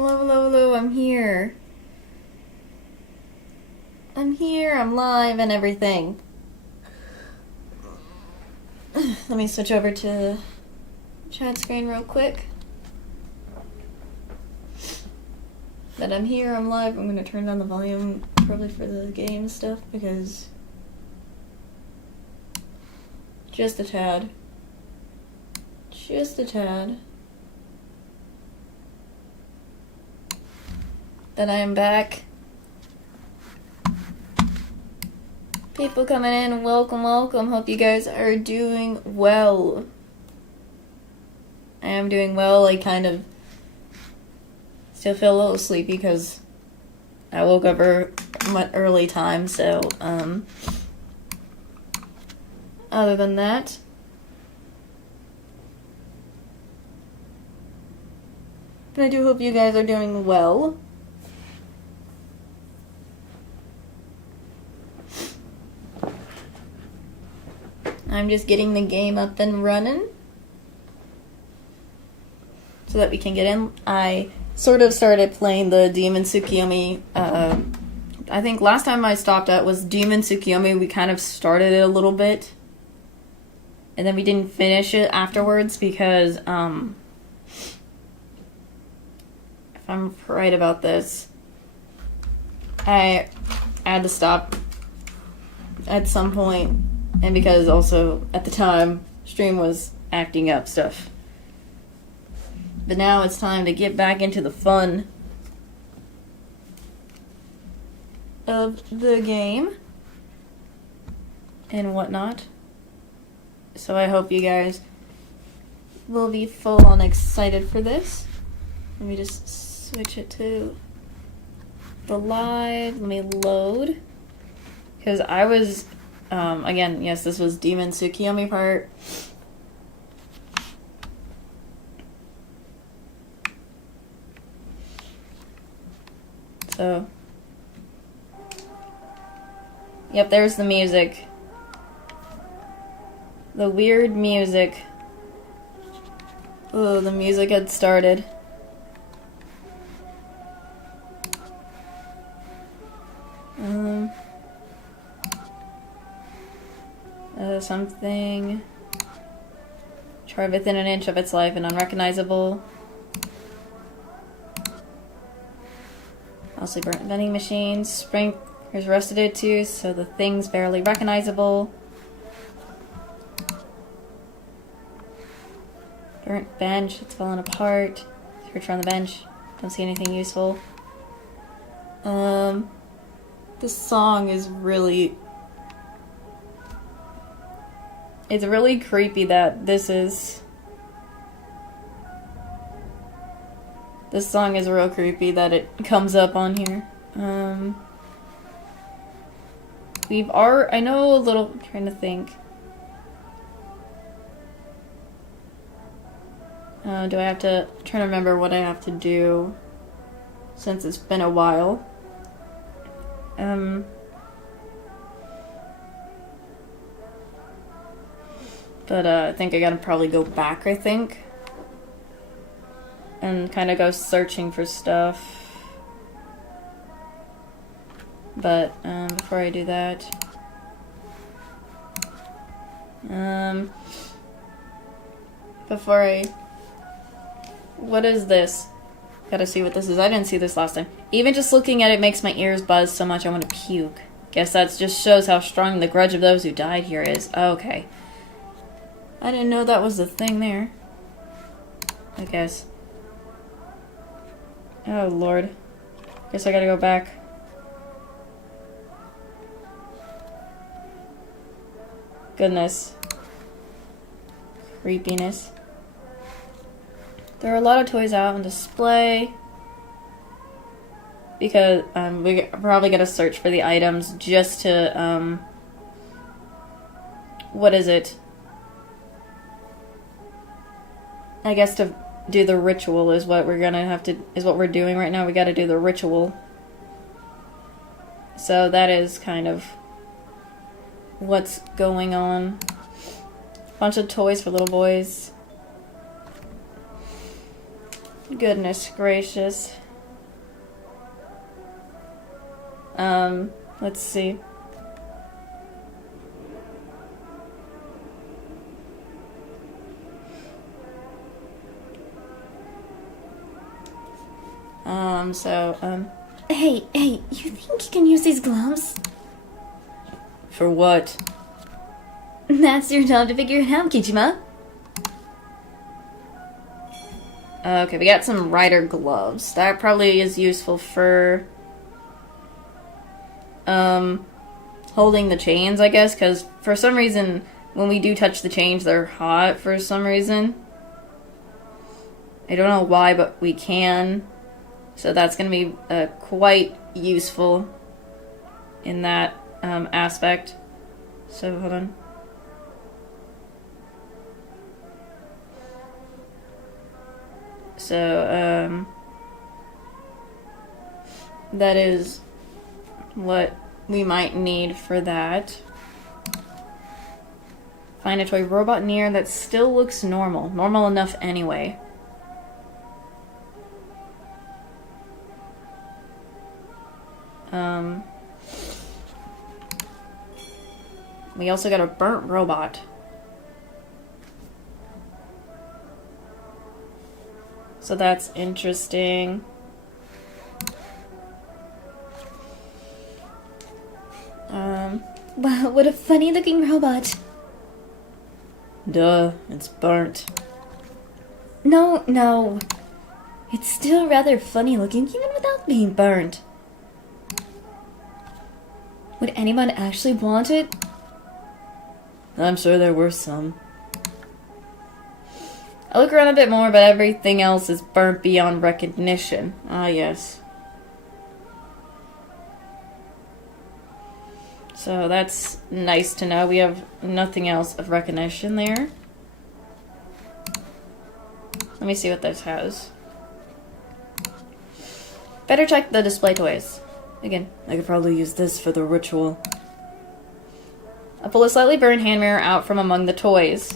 Hello, hello, hello, I'm here. I'm live and everything. Let me switch over to chat screen real quick. But I'm here, I'm live. I'm gonna turn down the volume probably for the game stuff because just a tad. Just a tad. Then I am back. People coming in, welcome, welcome. Hope you guys are doing well. I am doing well. I kind of still feel a little sleepy because I woke up at early time, so, other than that, but I do hope you guys are doing well. I'm just getting the game up and running so that we can get in. I sort of started playing the Demon Tsukuyomi. I think last time I stopped at was Demon Tsukuyomi. We kind of started it a little bit, and then we didn't finish it afterwards because, if I'm right about this, I had to stop at some point. And because also, at the time, stream was acting up stuff. But now it's time to get back into the fun of the game and whatnot. So I hope you guys will be full on excited for this. Let me just switch it to the live. Let me load. Because I was... again, yes, this was Demon Tsukuyomi part. So, yep, there's the music. The weird music. Oh, the music had started. Something tried within an inch of its life and unrecognizable. Also burnt vending machines. Sprinklers rusted it too, so the thing's barely recognizable. Burnt bench, it's fallen apart. Search around the bench. Don't see anything useful. This song is really... It's really creepy that this song is real creepy that it comes up on here. I know a little, I'm trying to think. Do I have to, I'm trying to remember what I have to do since it's been a while. But I think I gotta probably go back, I think. And kind of go searching for stuff. But before I do that... What is this? Gotta see what this is. I didn't see this last time. Even just looking at it makes my ears buzz so much I want to puke. Guess that just shows how strong the grudge of those who died here is. Okay. I didn't know that was the thing there. I guess. Oh, Lord. Guess I gotta go back. Goodness. Creepiness. There are a lot of toys out on display. Because we probably gotta search for the items just to, what is it? I guess to do the ritual is what we're gonna have to, is what we're doing right now. We gotta do the ritual. So that is kind of what's going on. Bunch of toys for little boys. Goodness gracious. Let's see. Hey, you think you can use these gloves? For what? That's your job to figure it out, Kijima. Okay, we got some rider gloves. That probably is useful for holding the chains, I guess, because for some reason when we do touch the chains, they're hot for some reason. I don't know why, but we can. So that's going to be quite useful in that aspect. So, hold on. So, that is what we might need for that. Find a toy robot near that still looks normal. Normal enough anyway. We also got a burnt robot. So that's interesting. Wow, what a funny looking robot. Duh, it's burnt. No. It's still rather funny looking even without being burnt. Would anyone actually want it? I'm sure there were some. I look around a bit more, but everything else is burnt beyond recognition. Ah, yes. So that's nice to know. We have nothing else of recognition there. Let me see what this has. Better check the display toys. Again, I could probably use this for the ritual. I pull a slightly burned hand mirror out from among the toys.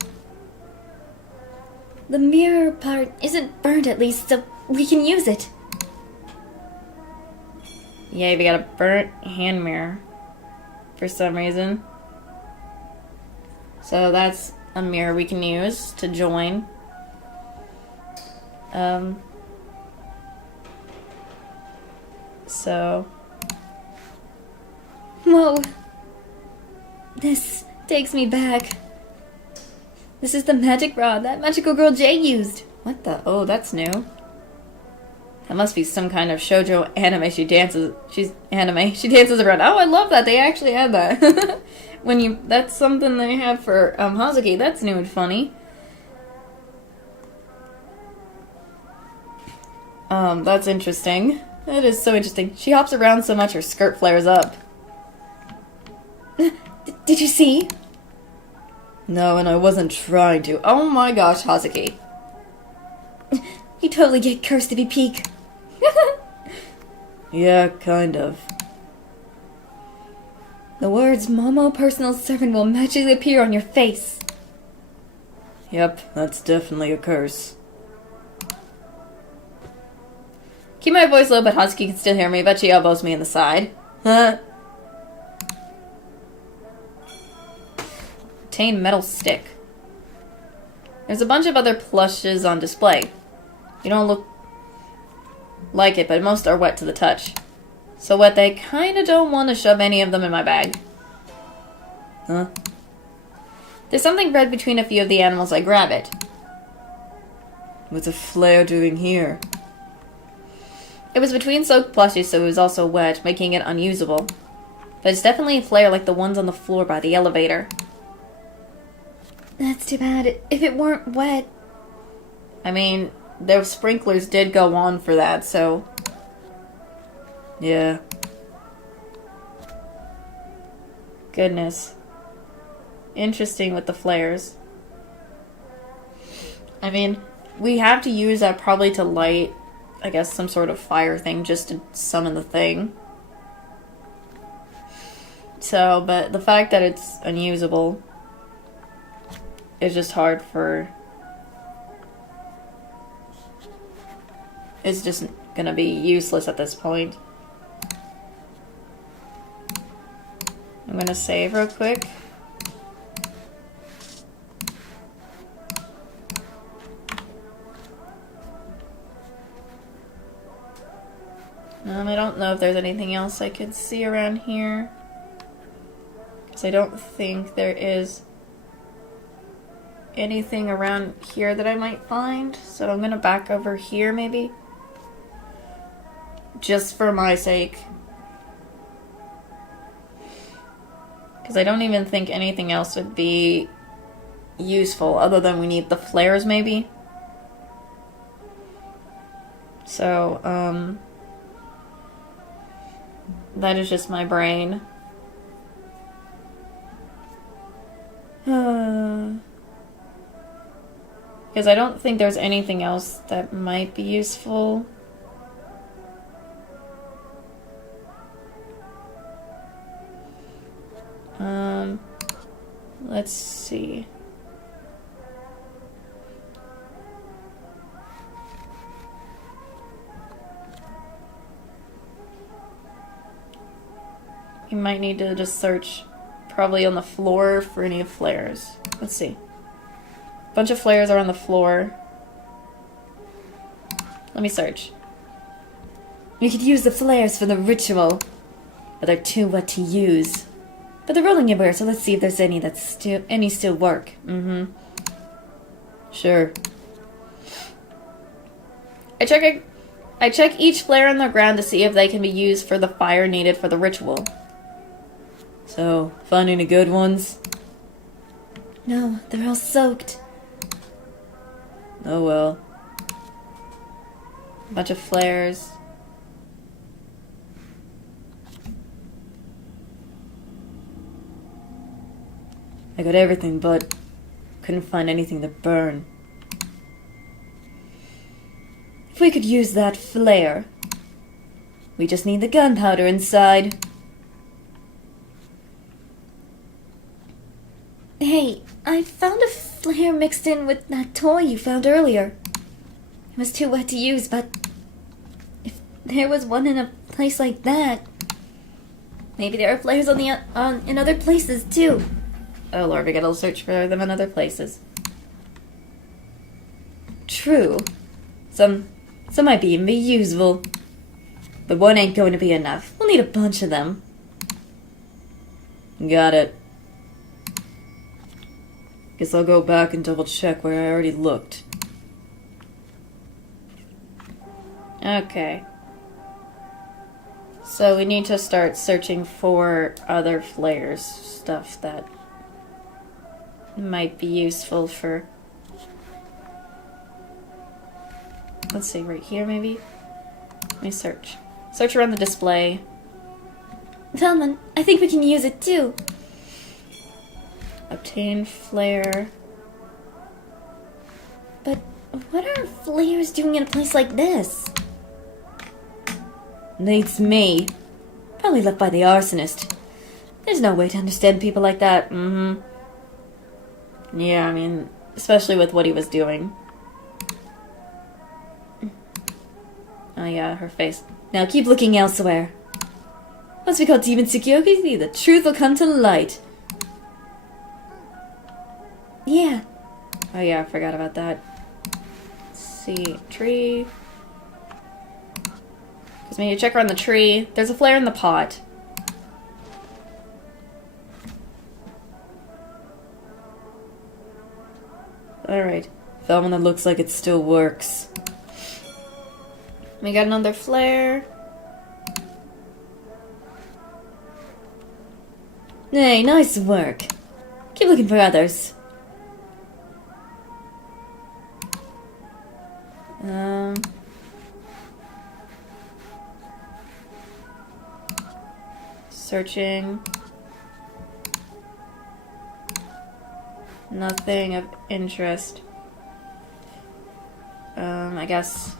The mirror part isn't burnt at least, so we can use it. Yay, we got a burnt hand mirror. For some reason. So that's a mirror we can use to join. So... Whoa. This takes me back. This is the magic rod that magical girl Jay used. What the? Oh, that's new. That must be some kind of shoujo anime. She dances around. Oh, I love that. They actually had that. That's something they have for Hazuki. That's new and funny. That's interesting. That is so interesting. She hops around so much her skirt flares up. Did you see? No, and I wasn't trying to. Oh my gosh, Hazuki. You totally get cursed if you peek. Yeah, kind of. The words Momo personal servant will magically appear on your face. Yep, that's definitely a curse. Keep my voice low, but Hazuki can still hear me, but she elbows me in the side. Huh? Obtain metal stick. There's a bunch of other plushes on display. You don't look like it, but most are wet to the touch. So wet they kinda don't want to shove any of them in my bag. Huh? There's something red between a few of the animals. I grab it. What's a flare doing here? It was between soaked plushies, so it was also wet, making it unusable. But it's definitely a flare like the ones on the floor by the elevator. That's too bad. If it weren't wet... I mean, their sprinklers did go on for that, so... Yeah. Goodness. Interesting with the flares. I mean, we have to use that probably to light, I guess, some sort of fire thing just to summon the thing. So, but the fact that it's unusable is just hard for... It's just gonna be useless at this point. I'm gonna save real quick. I don't know if there's anything else I could see around here. Because I don't think there is anything around here that I might find. So I'm gonna back over here maybe. Just for my sake. Because I don't even think anything else would be useful other than we need the flares maybe. So, that is just my brain. Because I don't think there's anything else that might be useful. Let's see. You might need to just search probably on the floor for any flares. Let's see. A bunch of flares are on the floor. Let me search. You could use the flares for the ritual, but they're too wet to use. But they're rolling everywhere, so let's see if there's any that still work. Sure. I check each flare on the ground to see if they can be used for the fire needed for the ritual. So, find any good ones? No, they're all soaked. Oh well. A bunch of flares. I got everything, but couldn't find anything to burn. If we could use that flare, we just need the gunpowder inside. Hey, I found a flare mixed in with that toy you found earlier. It was too wet to use, but if there was one in a place like that, maybe there are flares in other places too. Oh lord, we gotta search for them in other places. True. Some might be even be usable. But one ain't going to be enough. We'll need a bunch of them. Got it. Guess I'll go back and double check where I already looked. Okay. So we need to start searching for other flares, stuff that might be useful for... Let's see, right here maybe? Let me search. Search around the display. Found one. I think we can use it too. Obtain flare. But what are flares doing in a place like this? Needs me. Probably left by the arsonist. There's no way to understand people like that. Yeah, I mean, especially with what he was doing. Oh yeah, her face. Now keep looking elsewhere. Once we call Demon Tsukuyomi, the truth will come to light. Yeah. Oh yeah, I forgot about that. Let's see, tree. Because when you check around the tree, there's a flare in the pot. Alright. Found one that looks like it still works. We got another flare. Hey, nice work. Keep looking for others. Searching. Nothing of interest. I guess.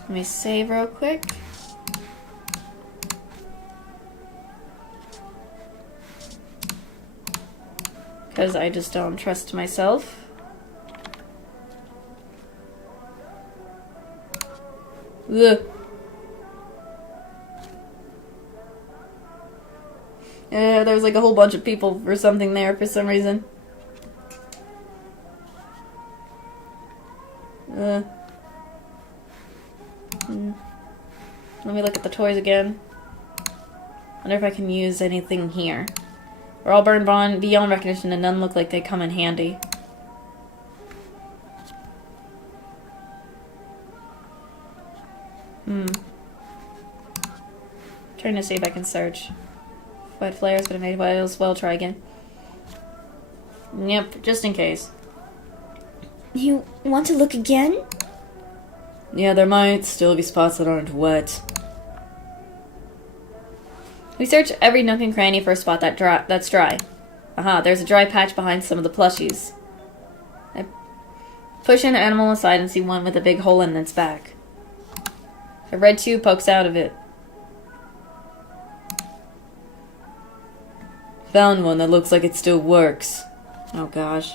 Let me save real quick. Because I just don't trust myself. Ugh. Yeah, there was like a whole bunch of people or something there for some reason. Let me look at the toys again. Wonder if I can use anything here. We're all burned beyond recognition and none look like they come in handy. Trying to see if I can search. White flares, but I may as well try again. Yep, just in case. You want to look again? Yeah, there might still be spots that aren't wet. We search every nook and cranny for a spot that's dry. Aha, there's a dry patch behind some of the plushies. I push an animal aside and see one with a big hole in its back. A red tube pokes out of it. Found one that looks like it still works. Oh gosh.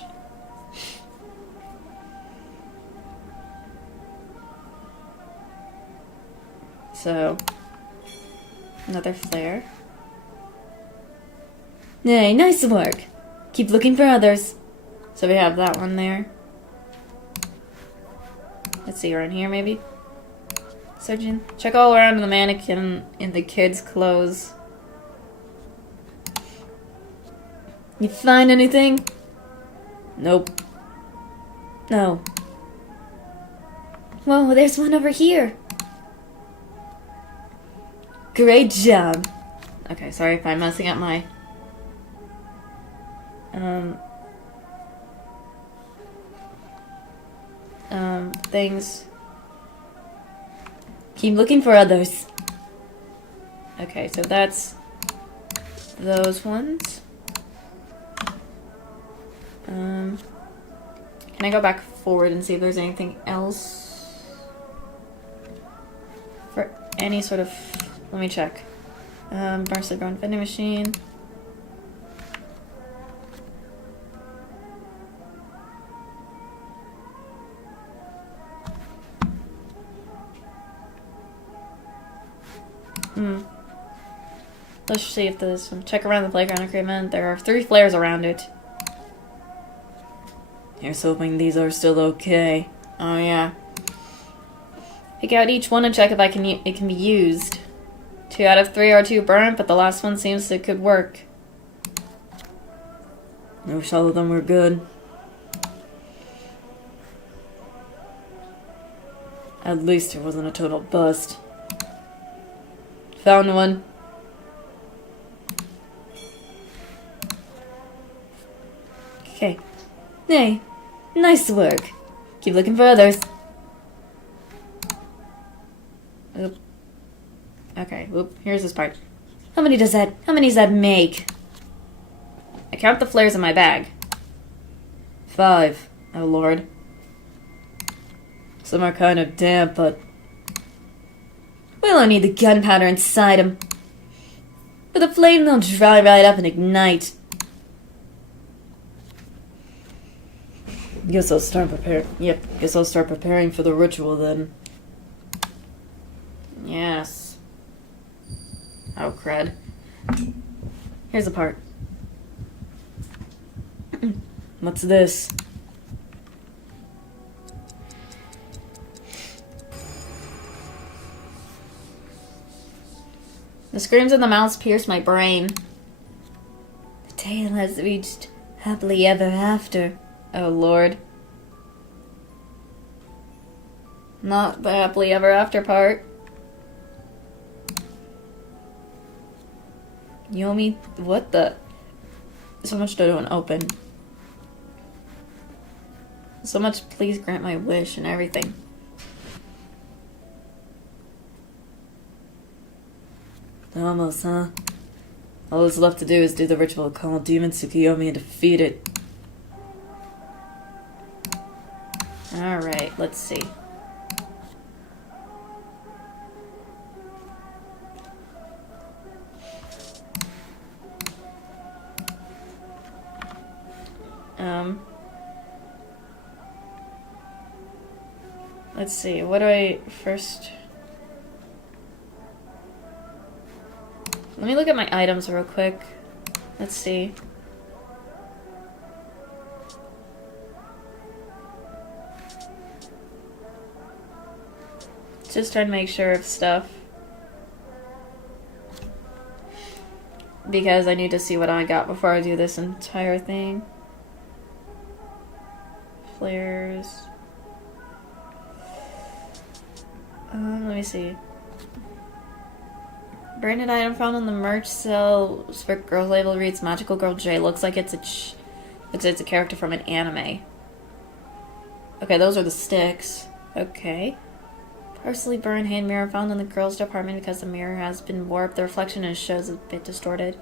So, another flare. Hey, nice work. Keep looking for others. So we have that one there. Let's see, around here maybe? Searching. Check all around the mannequin in the kids' clothes. You find anything? Nope. No. Whoa, there's one over here. Great job. Okay, sorry if I'm messing up my... things. Keep looking for others. Okay, so that's those ones. Can I go back forward and see if there's anything else? For any sort of... Let me check. Varsity Brown vending machine. Let's see if there's some. Check around the playground equipment. There are 3 flares around it. Here's hoping these are still okay. Oh yeah. Pick out each one and check if it can be used. 2 out of 3 are too burnt, but the last one seems it could work. I wish all of them were good. At least it wasn't a total bust. Found one. Okay. Hey, nice work. Keep looking for others. Oop. Okay, oop, here's this part. How many does that make? I count the flares in my bag. 5. Oh lord. Some are kind of damp, but... We'll only need the gunpowder inside them. With a flame, they'll dry right up and ignite. Guess I'll start preparing for the ritual then. Yes. Oh, crud. Here's the part. What's this? The screams of the mouse pierced my brain. The tale has reached happily ever after. Oh, Lord. Not the happily ever after part. Yomi, what the? So much to don't open. So much, please grant my wish and everything. Almost, huh? All that's left to do is do the ritual, call Demon Tsukuyomi and defeat it. Alright, let's see. Let's see, what do I first... Let me look at my items real quick. Let's see. Just trying to make sure of stuff. Because I need to see what I got before I do this entire thing. Flares. Let me see. Branded item found on the merch sale. Sprit Girls label reads Magical Girl J. Looks like it's a character from an anime. Okay, those are the sticks. Okay. Partially burned hand mirror found in the girls' department because the mirror has been warped. The reflection and shows a bit distorted.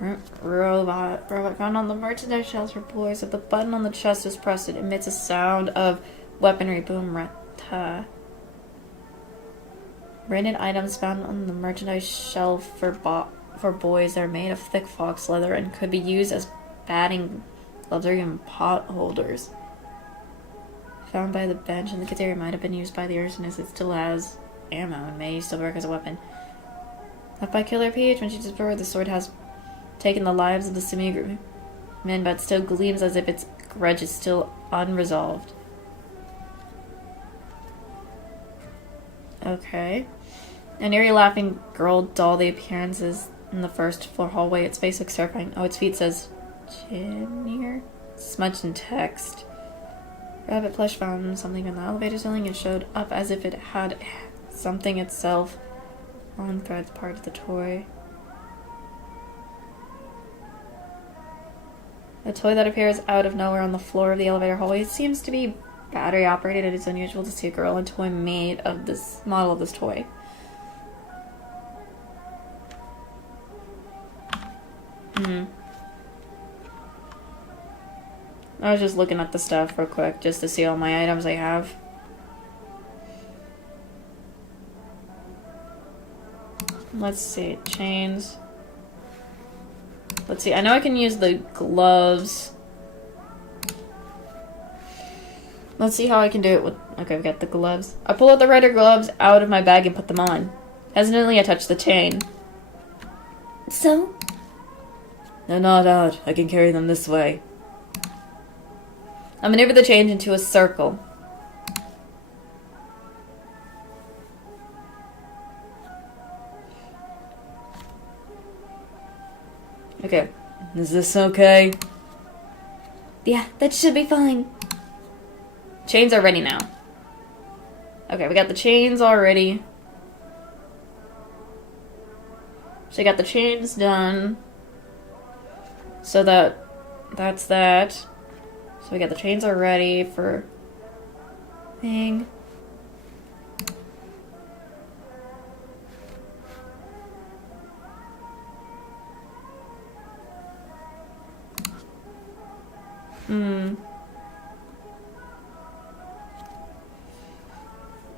Burnt robot found on the merchandise shelves for boys. If the button on the chest is pressed, it emits a sound of weaponry. Boom, rata. Branded items found on the merchandise shelf for boys are made of thick fox leather and could be used as batting gloves or even pot holders. Found by the bench in the kids area might have been used by the arsonist. It still has ammo and may still work as a weapon. Left by Killer Peach when she discovered the sword has taken the lives of the Simi group men, but still gleams as if its grudge is still unresolved. Okay. An eerie laughing girl doll. The appearance is in the first floor hallway. Its face looks terrifying. Oh, its feet says Chinir. Smudged in text. Rabbit plush found something in the elevator ceiling. It showed up as if it had something itself. Long threads part of the toy. A toy that appears out of nowhere on the floor of the elevator hallway. It seems to be battery operated. It is unusual to see a girl and toy made of this model of this toy. I was just looking at the stuff real quick just to see all my items I have. Let's see, chains. Let's see, I know I can use the gloves. Let's see how I can do it with... Okay, I've got the gloves. I pull out the Rider gloves out of my bag and put them on. Hesitantly, I touch the chain. So? They're not out. I can carry them this way. I maneuver the chain into a circle. Okay. Is this okay? Yeah, that should be fine. Chains are ready now. Okay, we got the chains already. So I got the chains done. So that's that. So we got the chains already for thing.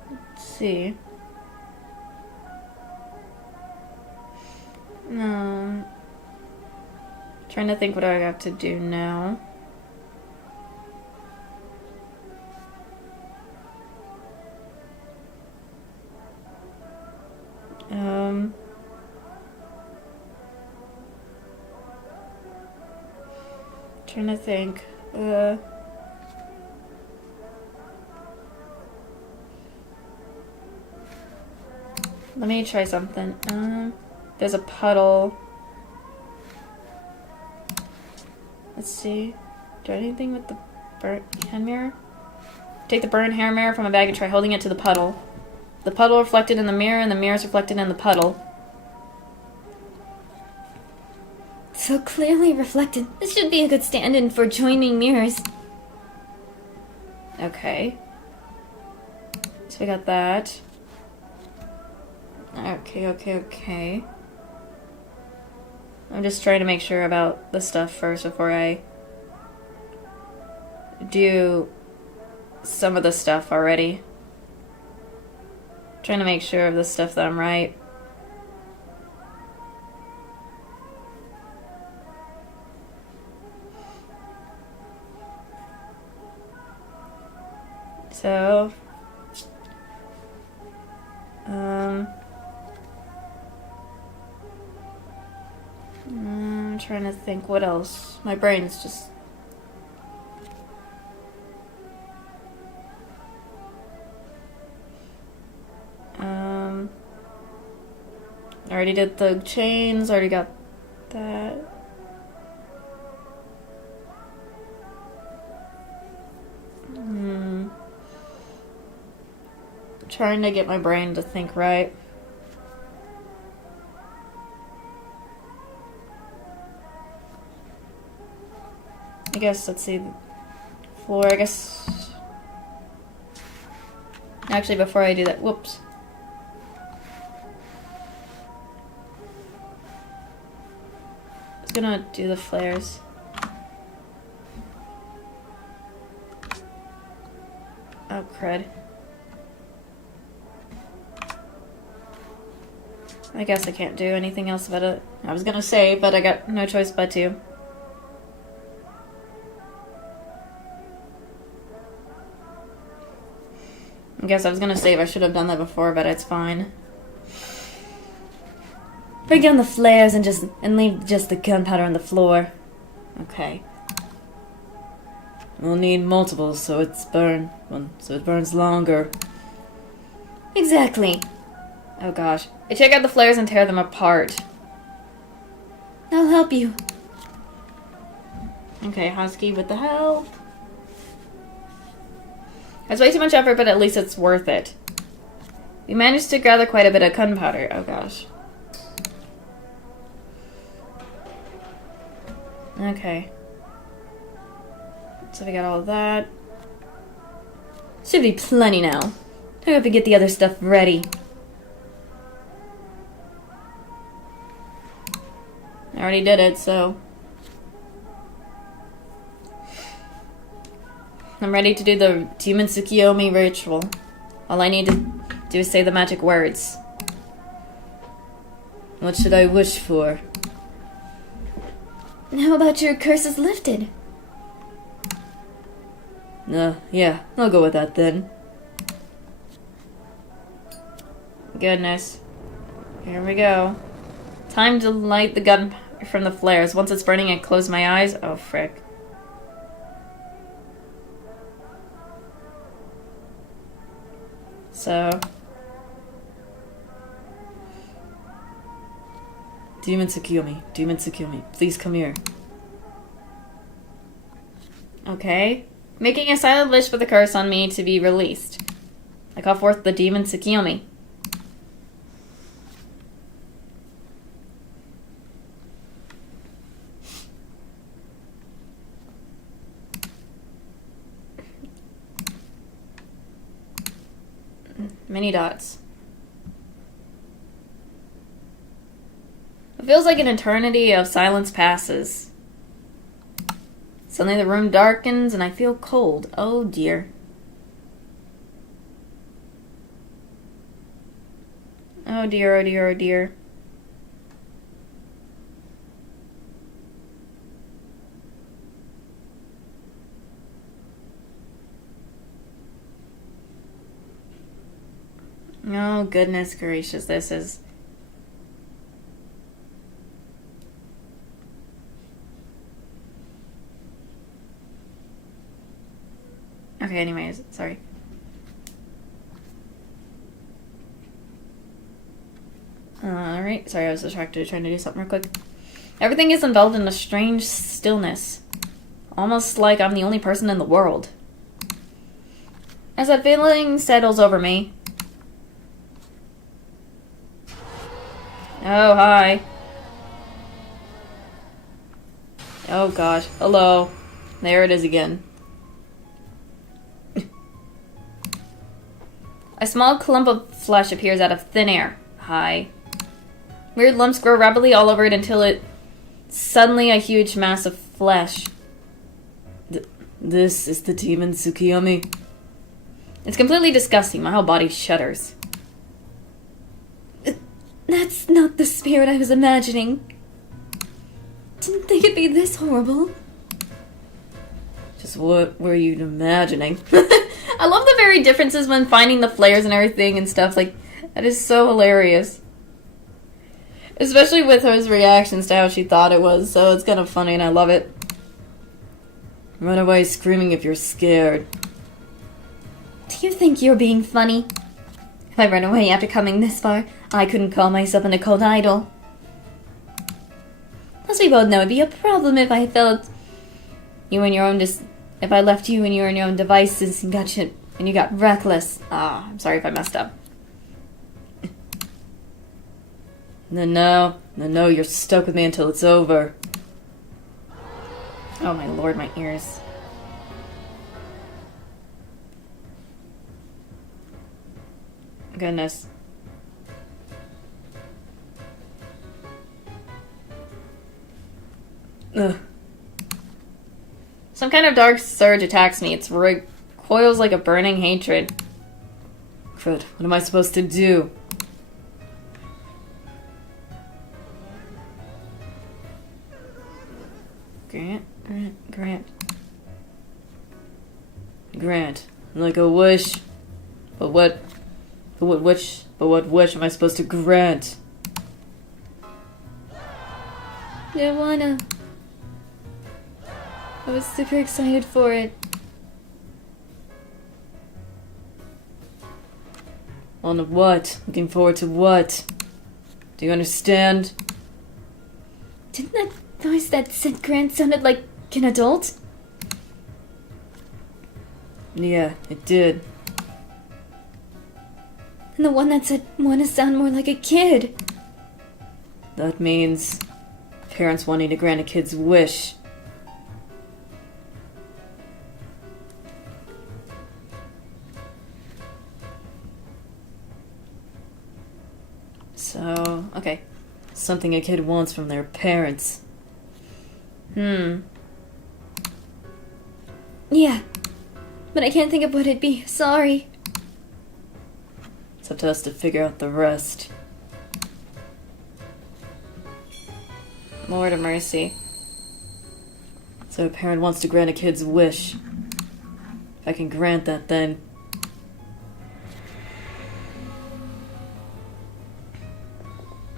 Let's see. No. Trying to think what I have to do now. Trying to think. Let me try something. There's a puddle. Let's see. Do anything with the burnt hand mirror? Take the burnt hair mirror from a bag and try holding it to the puddle. The puddle reflected in the mirror, and the mirror is reflected in the puddle. So clearly reflected. This should be a good stand-in for joining mirrors. Okay. So we got that. Okay. I'm just trying to make sure about the stuff first before I do some of the stuff already. Trying to make sure of the stuff that I'm right. So, trying to think what else. My brain's just... I already did the chains, already got that. Trying to get my brain to think right. I guess, let's see, floor, I guess. Actually, before I do that, whoops. I was gonna do the flares. Oh, crud. I guess I can't do anything else about it. I was gonna say, but I got no choice but to. I guess I was gonna save. I should have done that before, but it's fine. Bring down the flares and leave just the gunpowder on the floor. Okay. We'll need multiples so it burns longer. Exactly. Oh gosh. I check out the flares and tear them apart. I'll help you. Okay, Husky with the help. That's way too much effort, but at least it's worth it. We managed to gather quite a bit of gunpowder. Oh gosh. Okay. So we got all of that. Should be plenty now. Hurry up and get the other stuff ready. I already did it, so... I'm ready to do the Demon Tsukuyomi ritual. All I need to do is say the magic words. What should I wish for? How about your curse is lifted? Yeah, I'll go with that then. Goodness. Here we go. Time to light the gun from the flares. Once it's burning, I close my eyes. Oh, frick. So... Demon Tsukuyomi, please come here. Okay. Making a silent wish for the curse on me to be released. I call forth the Demon Tsukuyomi. Many dots. It feels like an eternity of silence passes. Suddenly the room darkens and I feel cold. Oh dear. Oh dear, oh dear, oh dear. Oh goodness gracious, this is... Okay, anyways, sorry. Alright, sorry, I was distracted trying to do something real quick. Everything is involved in a strange stillness. Almost like I'm the only person in the world. As that feeling settles over me... Oh, hi. Oh gosh, hello. There it is again. A small clump of flesh appears out of thin air. Hi. Weird lumps grow rapidly all over it until it... Suddenly a huge mass of flesh. This is the Demon Tsukuyomi. It's completely disgusting. My whole body shudders. That's not the spirit I was imagining. Didn't think it'd be this horrible. Just what were you imagining? I love the very differences when finding the flares and everything and stuff. Like, that is so hilarious. Especially with his reactions to how she thought it was, so it's kind of funny and I love it. Run away screaming if you're scared. Do you think you're being funny? If I run away after coming this far, I couldn't call myself an occult idol. Plus, we both know it'd be a problem if I felt you and your own if I left you and you and your own devices and you got reckless. Ah, I'm sorry if I messed up. No, you're stuck with me until it's over. Oh my lord, my ears. Goodness. Ugh. Some kind of dark surge attacks me. It recoils like a burning hatred. Crud, what am I supposed to do? Grant. Like a wish. But what wish am I supposed to grant? Didn't wanna. I was super excited for it. On what? Looking forward to what? Do you understand? Didn't that voice that said Grant sounded like an adult? Yeah, it did. And the one that said wanna sound more like a kid. That means parents wanting to grant a kid's wish. So, okay. Something a kid wants from their parents. Yeah. But I can't think of what it'd be. Sorry. It's up to us to figure out the rest. Lord of mercy. So a parent wants to grant a kid's wish. If I can grant that, then...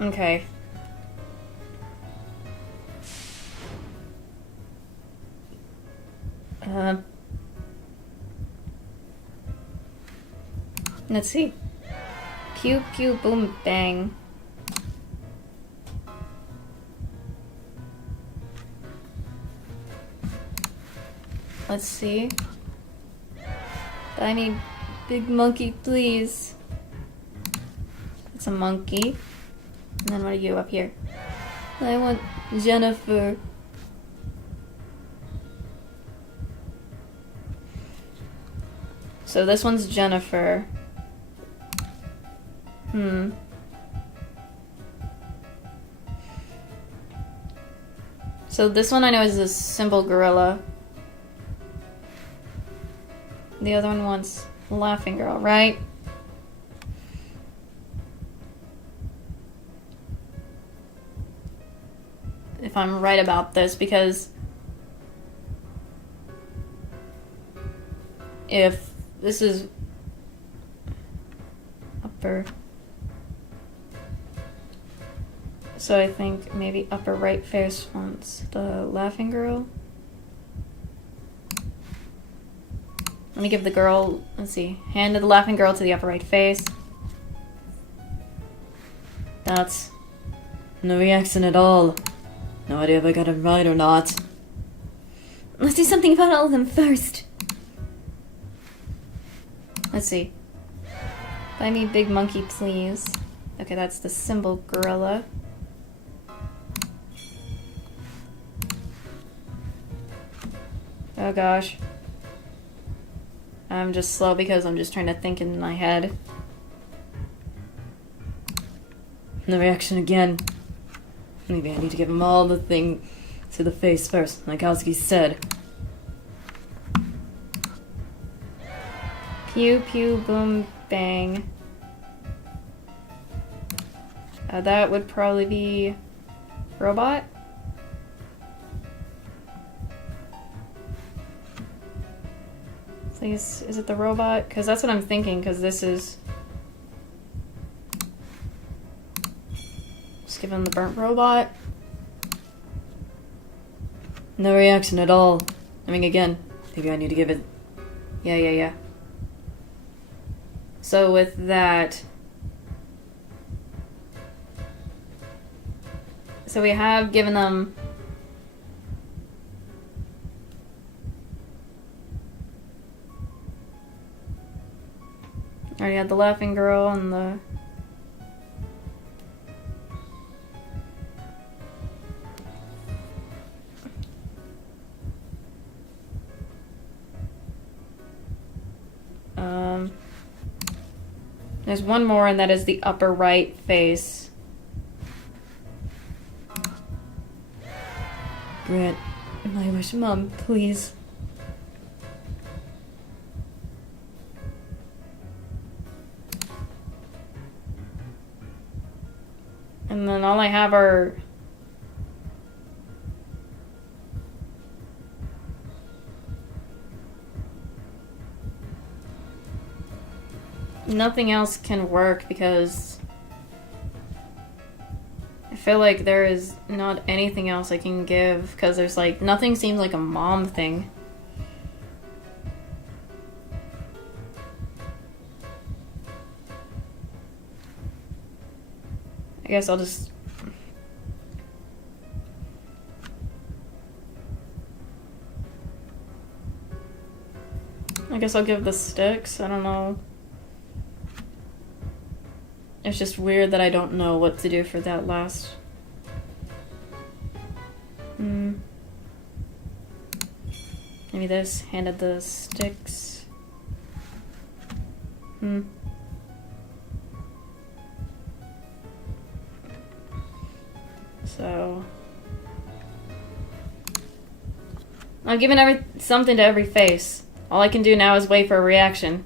Okay. Let's see. Pew pew boom bang. Let's see. Buy me big monkey, please. It's a monkey. And then what are you up here? I want Jennifer. So this one's Jennifer. So this one I know is a simple gorilla. The other one wants Laughing Girl, right? If I'm right about this, because if this is upper, so I think maybe upper right face wants the Laughing Girl. Let me give the girl, let's see, hand of the Laughing Girl to the upper right face. That's no reaction at all. No idea if I got it right or not. Let's do something about all of them first. Let's see. Buy me big monkey, please. Okay, that's the symbol gorilla. Oh gosh. I'm just slow because I'm just trying to think in my head. No reaction again. Maybe I need to give him all the thing to the face first, like Kowski said. Pew pew boom bang. That would probably be robot. Please, is it the robot? Because that's what I'm thinking, because this is Just give him the burnt robot. No reaction at all. I mean, again, maybe I need to give it... Yeah. So with that... So we have given them... Already had the laughing girl and the... There's one more, and that is the upper right face. Grant my wish, Mom, please. And then all I have are... Nothing else can work because I feel like there is not anything else I can give because there's like nothing seems like a mom thing. I guess I'll just... I guess I'll give the sticks. I don't know. It's just weird that I don't know what to do for that last. Maybe this. Handed the sticks. So I've given something to every face. All I can do now is wait for a reaction.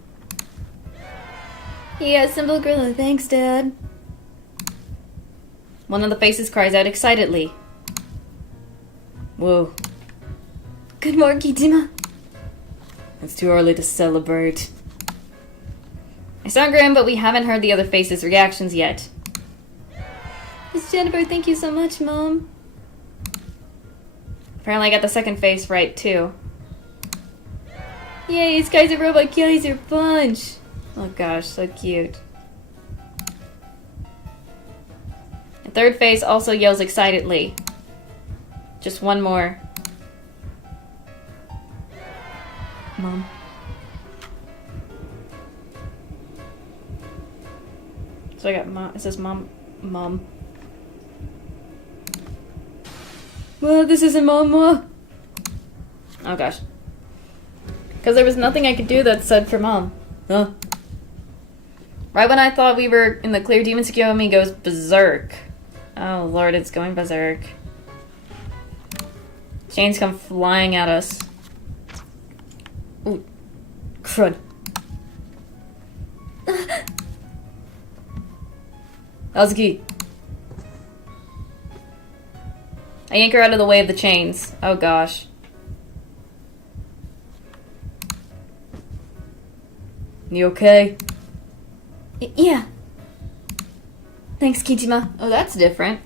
Yeah, simple gorilla. Thanks, Dad. One of the faces cries out excitedly. Whoa, Good morning, Kijima. it's too early to celebrate. I sound grim, but we haven't heard the other faces' reactions yet. It's Jennifer. Thank you so much, Mom. Apparently I got the second face right, too. Yay, it's Kaiser Robot Kaiser Punch. Oh gosh, so cute. The third face also yells excitedly. Just one more. Mom. So I got mom. It says mom. Well, this isn't Mama. Oh gosh. Because there was nothing I could do that said for mom. Huh? Right when I thought we were in the clear, Demon Tsukuyomi goes berserk. Oh lord, it's going berserk. Chains come flying at us. Ooh. Crud. Azuki. I yank her out of the way of the chains. Oh gosh. You okay? Yeah. Thanks, Kijima. Oh, that's different.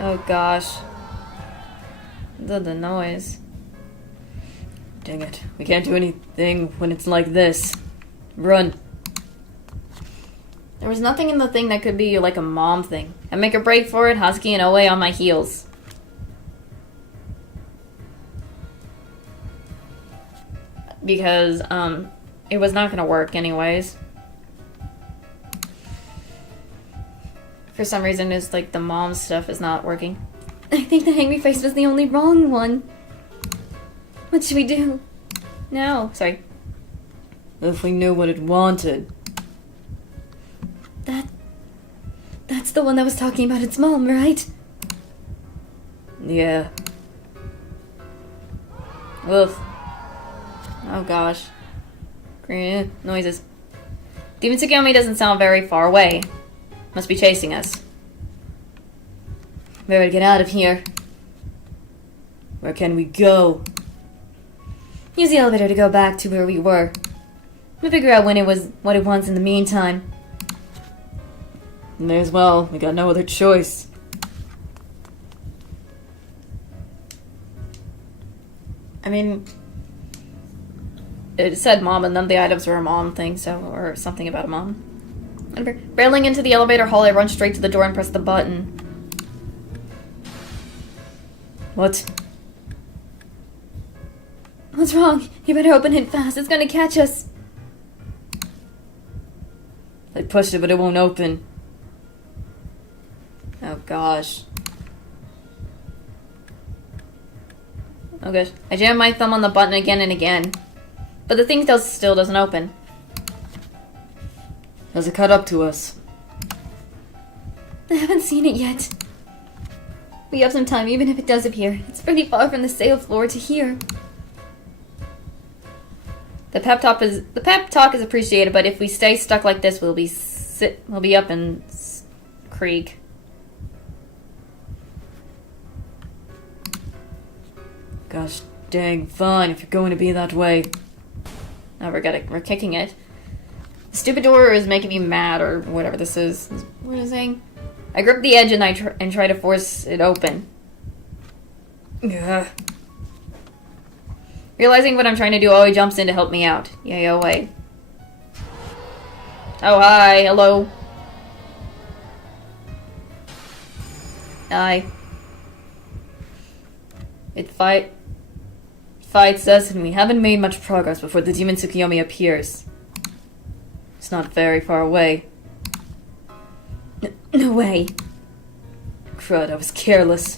Oh gosh. The noise. Dang it. We can't do anything when it's like this. Run. There was nothing in the thing that could be like a mom thing. I make a break for it, Husky and Oe on my heels. Because, it was not gonna work anyways. For some reason, it's like the mom stuff is not working. I think the angry face was the only wrong one. What should we do? No, sorry. If we knew what it wanted. That's the one that was talking about its mom, right? Yeah. Ugh. Oh gosh. Green noises. Demon Tsukuyomi doesn't sound very far away. Must be chasing us. We better get out of here. Where can we go? Use the elevator to go back to where we were. We'll figure out what it wants in the meantime. May as well. We got no other choice. I mean, it said mom, and none of the items were a mom thing, so, or something about a mom. Whatever. Barreling into the elevator hall, I run straight to the door and press the button. What? What's wrong? You better open it fast. It's gonna catch us. I pushed it, but it won't open. Oh gosh. Oh gosh. I jam my thumb on the button again and again. But the thing still doesn't open. Has it caught up to us? I haven't seen it yet. We have some time, even if it does appear. It's pretty far from the sale floor to here. The pep talk is appreciated, but if we stay stuck like this, we'll be up in creek. Gosh dang, fine, if you're going to be that way. Oh, we're kicking it. The stupid door is making me mad, or whatever this is. What is it saying? I grip the edge and try to force it open. Ugh. Realizing what I'm trying to do, Oe jumps in to help me out. Yay, Oe. Oh, hi. Hello. Hi. It fights us, and we haven't made much progress before the demon Tsukuyomi appears. It's not very far away. No way. Crud, I was careless.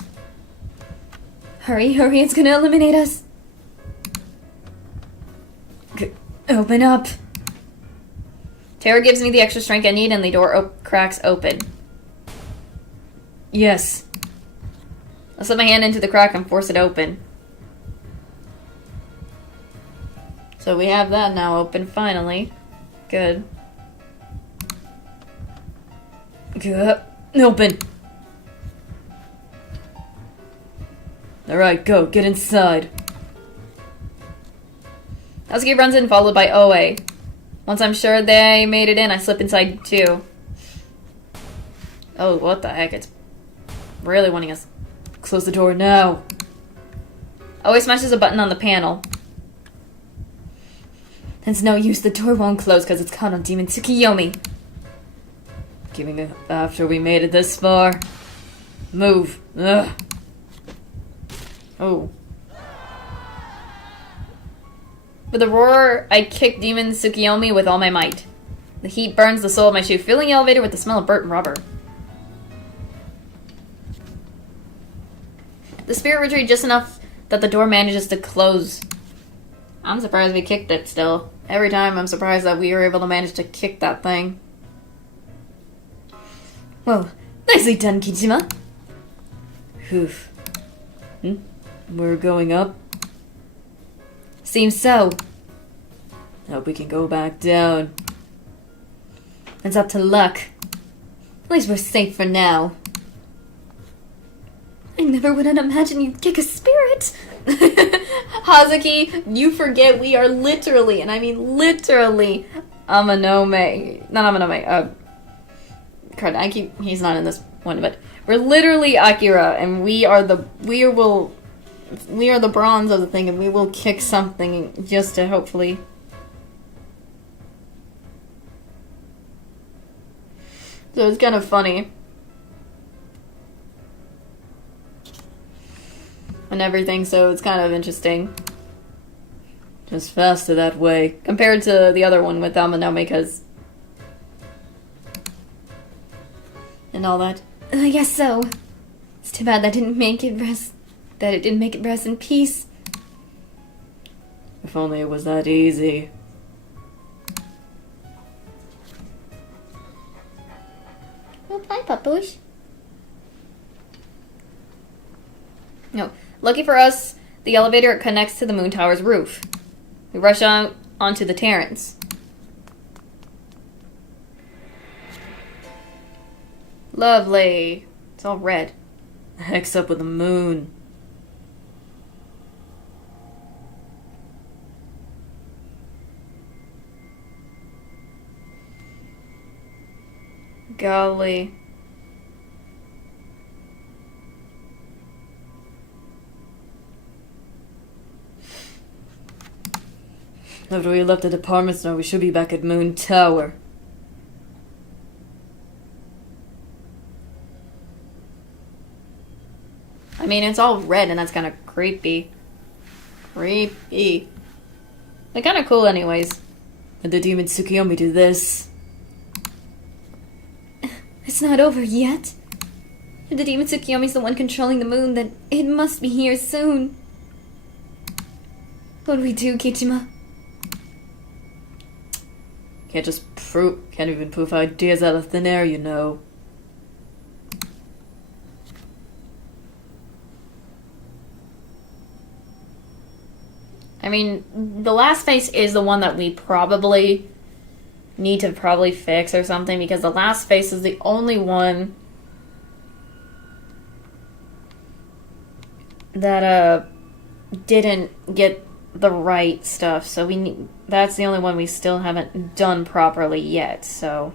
Hurry, it's gonna eliminate us. Open up. Terror gives me the extra strength I need, and the door cracks open. Yes. I'll slip my hand into the crack and force it open. So we have that now open, finally. Good. Open. Alright, go. Get inside. Husky runs in, followed by Oe. Once I'm sure they made it in, I slip inside too. Oh, what the heck? It's really wanting us. Close the door now. Oe smashes a button on the panel. It's no use, the door won't close because it's caught on Demon Tsukuyomi. Giving it after we made it this far. Move. Ugh. Oh. With a roar, I kick Demon Tsukuyomi with all my might. The heat burns the sole of my shoe, filling the elevator with the smell of burnt rubber. The spirit retreats just enough that the door manages to close. I'm surprised we kicked it still. Every time I'm surprised that we were able to manage to kick that thing. Whoa, nicely done, Kijima. Oof. We're going up? Seems so. Hope we can go back down. It's up to luck. At least we're safe for now. I never would have imagined you'd kick a spirit. Hazuki, you forget we are literally, and I mean literally, Amanome. Not Amanome, crud, he's not in this one, but we're literally Akira, and we are the bronze of the thing, and we will kick something just to hopefully... So it's kind of funny. And everything, so it's kind of interesting. Just faster that way. Compared to the other one with Amanome, because... and all that. I guess so. It's too bad that it didn't make it rest in peace. If only it was that easy. Oh, bye, Papush. No. Lucky for us, the elevator connects to the moon tower's roof. We rush onto the terrace. Lovely. It's all red. The heck's up with the moon? golly. After we left the department store, we should be back at Moon Tower. I mean, it's all red and that's kind of creepy. Creepy. They're kind of cool anyways. And the demon Tsukuyomi do this. It's not over yet. If the demon Tsukuyomi's the one controlling the moon, then it must be here soon. What do we do, Kichima? Can't even proof ideas out of thin air, you know. I mean, the last face is the one that we probably need to fix or something, because the last face is the only one that didn't get the right stuff. So that's the only one we still haven't done properly yet. So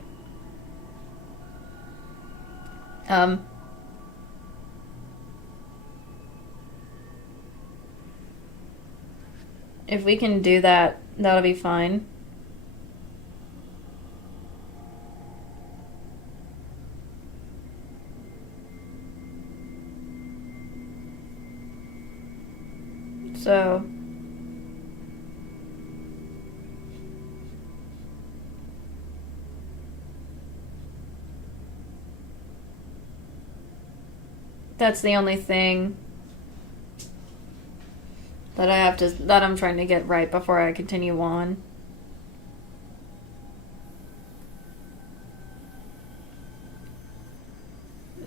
if we can do that, that'll be fine. So that's the only thing that I'm trying to get right before I continue on.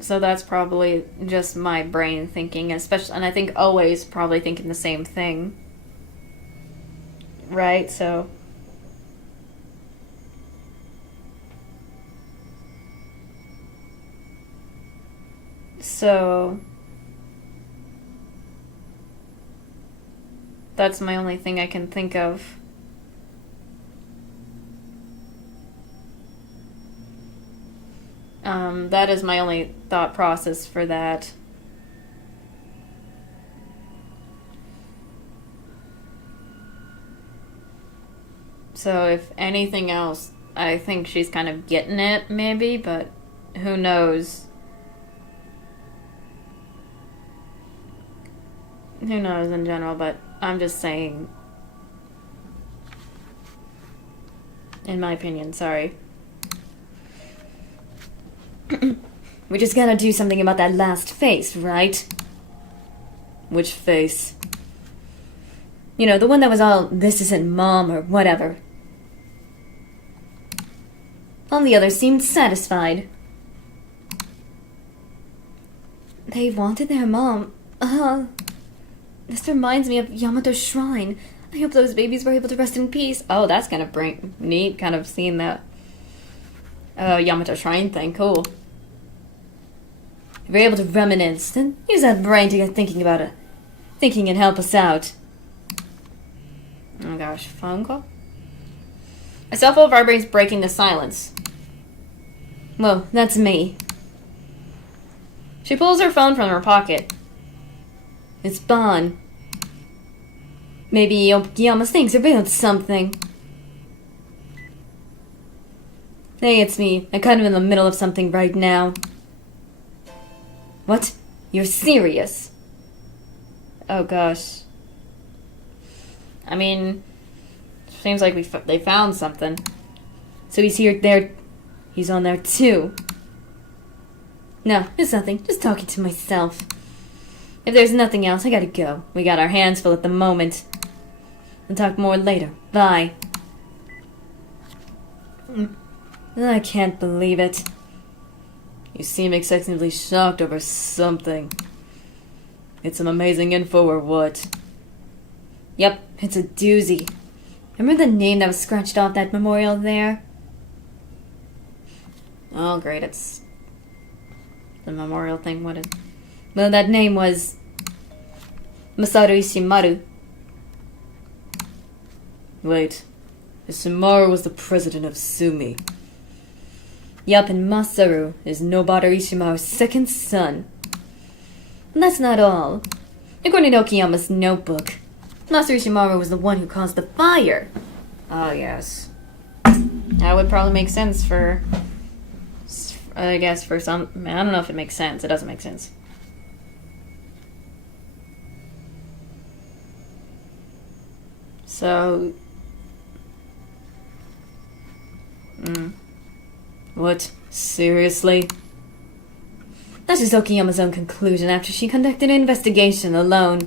So that's probably just my brain thinking, especially, and I think always probably thinking the same thing. Right? So that's my only thing I can think of. That is my only thought process for that. So if anything else, I think she's kind of getting it, maybe, but who knows? Who knows in general, but I'm just saying, in my opinion, sorry. We just gotta do something about that last face, right? Which face? You know, the one that was all, "This isn't Mom," or whatever. All the others seemed satisfied. They wanted their mom. This reminds me of Yamato's shrine. I hope those babies were able to rest in peace. Oh, that's kind of neat, kind of seeing that Yamato Shrine thing. Cool. If you're able to reminisce, then use that brain to get thinking about it. Thinking and help us out. Oh gosh, phone call? A cell phone vibrates, breaking the silence. Whoa, that's me. She pulls her phone from her pocket. It's Bon. Maybe Okiyama's things revealed something. Hey, it's me. I'm kind of in the middle of something right now. What? You're serious? Oh gosh. I mean, seems like they found something. So he's there. He's on there too. No, it's nothing. Just talking to myself. If there's nothing else, I gotta go. We got our hands full at the moment. We'll talk more later. Bye. I can't believe it. You seem excessively shocked over something. It's some amazing info or what? Yep, it's a doozy. Remember the name that was scratched off that memorial there? Oh great, it's the memorial thing. What is... Well, that name was Masaru Ishimaru. Wait, Ishimaru was the president of Sumi. Yup, and Masaru is Nobara Ishimaru's second son. And that's not all. According to Okiyama's notebook, Masaru Ishimaru was the one who caused the fire. Oh, yes. That would probably make sense for... I guess for some... I don't know if it makes sense. It doesn't make sense. So... What? Seriously? That's just Okiyama's own conclusion after she conducted an investigation alone.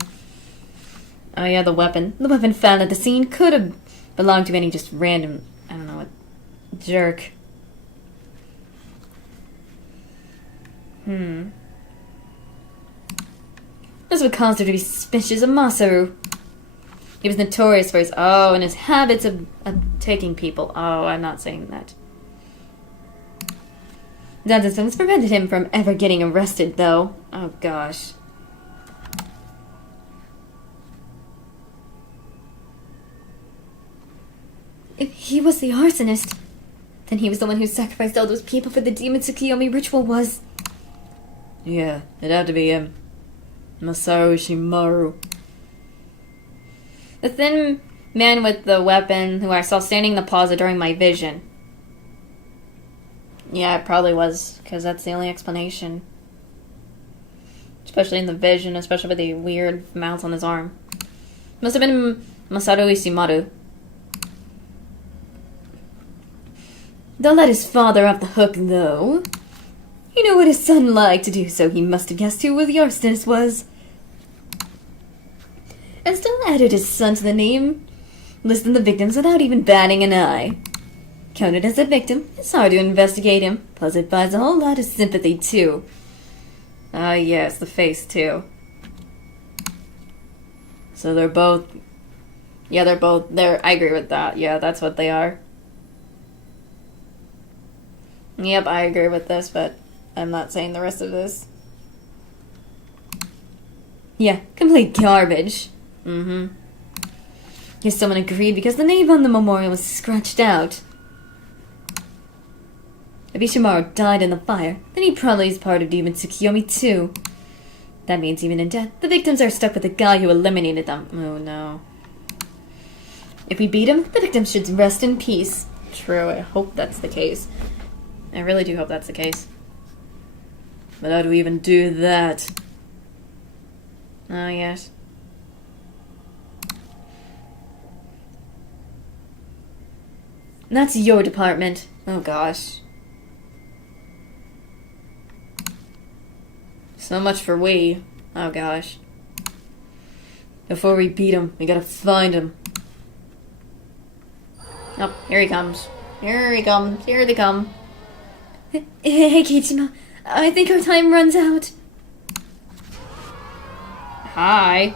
Oh yeah, the weapon. The weapon found at the scene could have belonged to any just random, I don't know what, jerk. This would cause her to be suspicious of Masaru. He was notorious for his, and his habits of taking people. Oh, I'm not saying that. That has prevented him from ever getting arrested, though. Oh, gosh. If he was the arsonist, then he was the one who sacrificed all those people for the demon Tsukuyomi ritual was... Yeah, it had to be him. Masaru Ishimaru. The thin man with the weapon who I saw standing in the plaza during my vision. Yeah, it probably was, because that's the only explanation. Especially in the vision, especially with the weird mouth on his arm. Must have been Masaru Ishimaru. Don't let his father off the hook, though. You know what his son liked to do, so he must have guessed who the arsonist was. And still added his son to the name. Listing the victims without even batting an eye. Counted as a victim, it's hard to investigate him. Plus it buys a whole lot of sympathy, too. Ah, yes, the face, too. So they're both... Yeah, I agree with that. Yeah, that's what they are. Yep, I agree with this, but I'm not saying the rest of this. Yeah, complete garbage. Yes, someone agreed because the name on the memorial was scratched out. If Ishimaru died in the fire, then he probably is part of Demon Tsukuyomi too. That means even in death, the victims are stuck with the guy who eliminated them. Oh no. If we beat him, the victims should rest in peace. True, I hope that's the case. I really do hope that's the case. But how do we even do that? Oh, yes. That's your department. Oh gosh. So much for we. Oh gosh. Before we beat him, we gotta find him. Oh, here he comes. Here he comes. Here they come. Hey, Keiichima. I think our time runs out. Hi.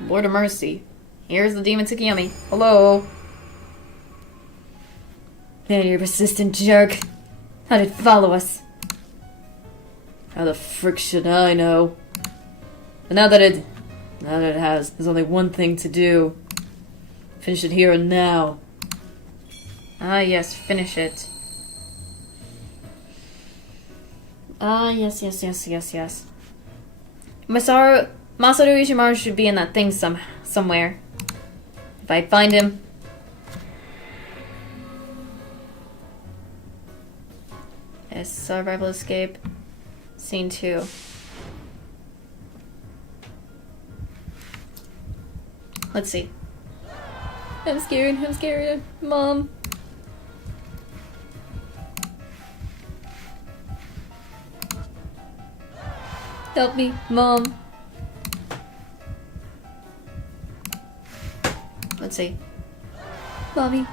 Lord of Mercy. Here's the demon Tsukuyomi. Hello. Man, you persistent jerk. How'd it follow us? How the frick should I know? But now that it has, there's only one thing to do. Finish it here and now. Ah, yes, finish it. Ah, yes. Masaru Ishimaru should be in that thing somewhere. If I find him. Yes, survival escape. Scene 2. Let's see. I'm scared. Mom. Help me, Mom. Let's see. Mommy.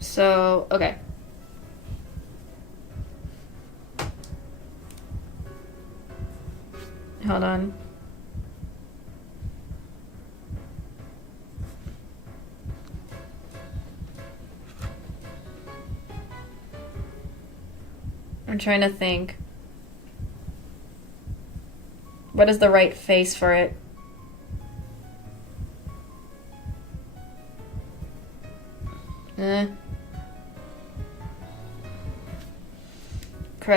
So, okay. Hold on. I'm trying to think. What is the right face for it? Crud,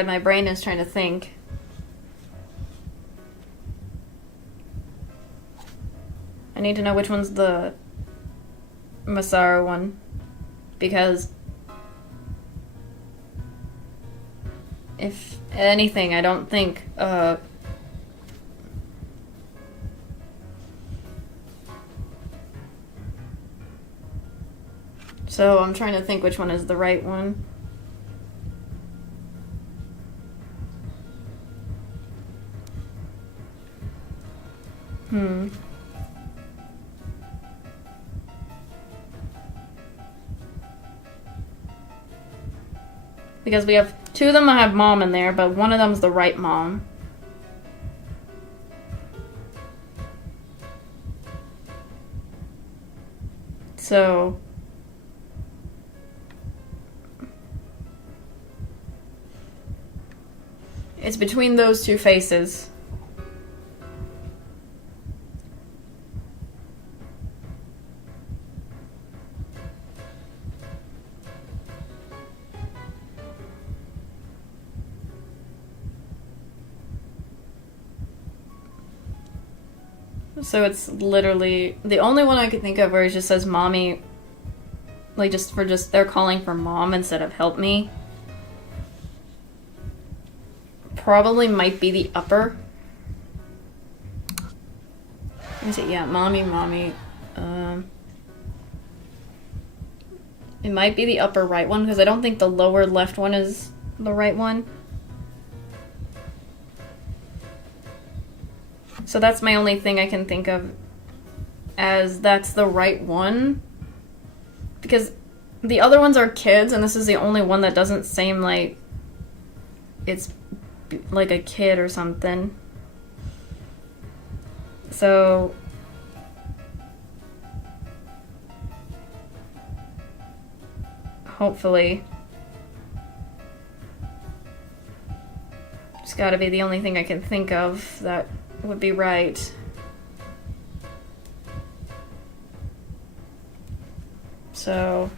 my brain is trying to think. I need to know which one's the Masaru one. Because if anything, I don't think, so I'm trying to think which one is the right one. Because we have two of them that have mom in there, but one of them's the right mom. So it's between those two faces. So it's literally the only one I could think of where it just says mommy, like just they're calling for mom instead of help me. Probably might be the upper. Let me see, yeah, mommy. It might be the upper right one because I don't think the lower left one is the right one. So that's my only thing I can think of as that's the right one. Because the other ones are kids, and this is the only one that doesn't seem like it's like a kid or something. So hopefully it's gotta be the only thing I can think of that would be right. So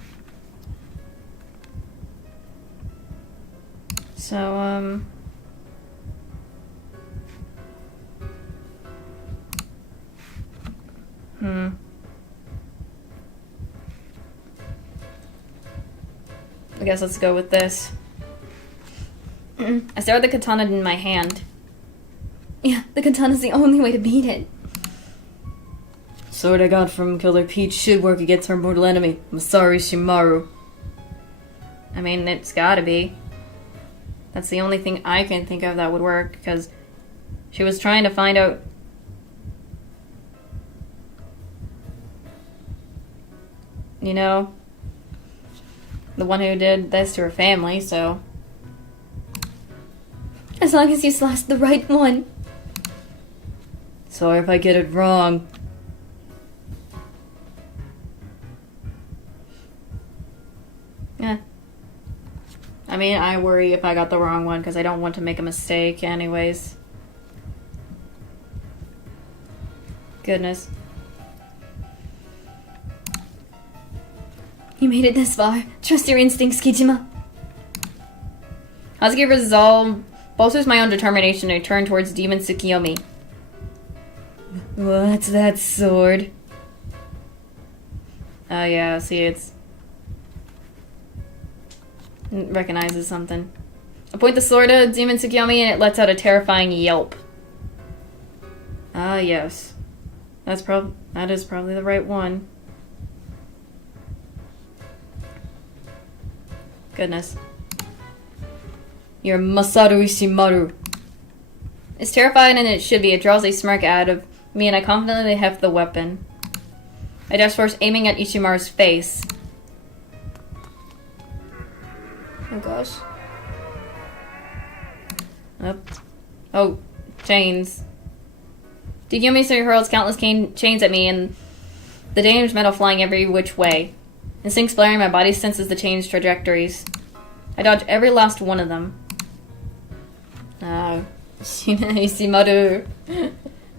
I guess let's go with this. I stare at the katana in my hand. Yeah, the katana's the only way to beat it. Sword I got from Killer Peach should work against her mortal enemy, Masaru Shimaru. I mean, it's gotta be. That's the only thing I can think of that would work, because she was trying to find out... You know? The one who did this to her family, so... As long as you slash the right one. Sorry if I get it wrong. Yeah. I mean, I worry if I got the wrong one because I don't want to make a mistake anyways. Goodness. You made it this far. Trust your instincts, Kijima. Hazuki resolve bolsters my own determination to turn towards Demon Tsukuyomi. What's that sword? Oh yeah, see, it recognizes something. I point the sword at Demon Tsukuyomi and it lets out a terrifying yelp. Ah yes. That is probably the right one. Goodness. You're Masaru Ishimaru. It's terrifying and it should be. It draws a smirk out of me and I confidently heft the weapon. I dash forward, aiming at Ishimaru's face. Oh gosh. Up. Oh, chains. Tsukuyomi hurls countless chains at me and the dangerous metal flying every which way. Instincts blaring, my body senses the change trajectories. I dodge every last one of them. Ishimaru.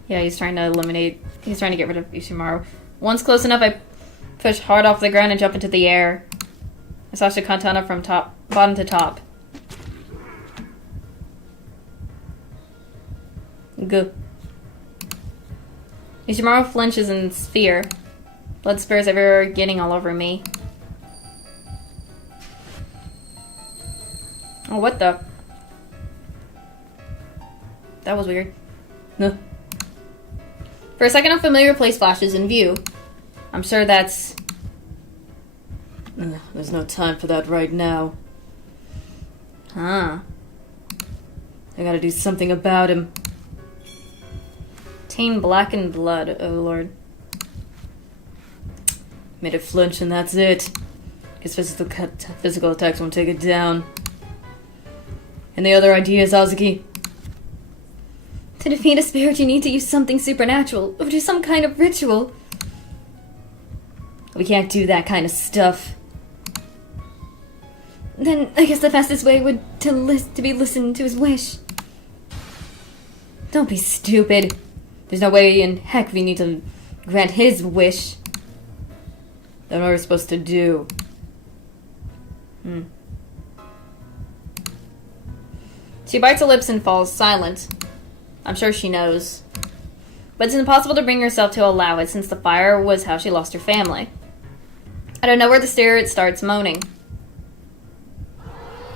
Yeah, he's trying to get rid of Ishimaru. Once close enough, I push hard off the ground and jump into the air. I slashed a katana from bottom to top. Good. Ishimaru flinches in sphere. Blood spurs everywhere, getting all over me. Oh, what the? That was weird. Huh. For a second, a familiar place flashes in view. I'm sure that's... There's no time for that right now. Huh. I gotta do something about him. Tain blackened blood, oh lord. Made it flinch and that's it. Guess physical attacks won't take it down. Any other ideas, Azuki? To defeat a spirit, you need to use something supernatural, or do some kind of ritual. We can't do that kind of stuff. Then I guess the fastest way would to be listened to his wish. Don't be stupid. There's no way in heck we need to grant his wish. Then what are we supposed to do? She bites her lips and falls silent. I'm sure she knows. But it's impossible to bring herself to allow it since the fire was how she lost her family. Out of nowhere, the spirit starts moaning.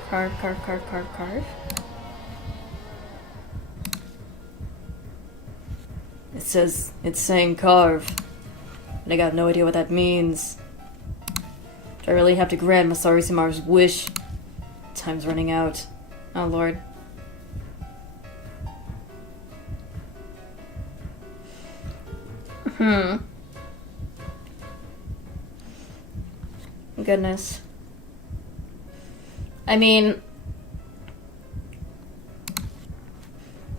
Carve, carve, carve, carve, carve. It's saying carve. And I got no idea what that means. Do I really have to grant Masaru Sumaru's wish? Time's running out. Oh lord. Goodness. I mean...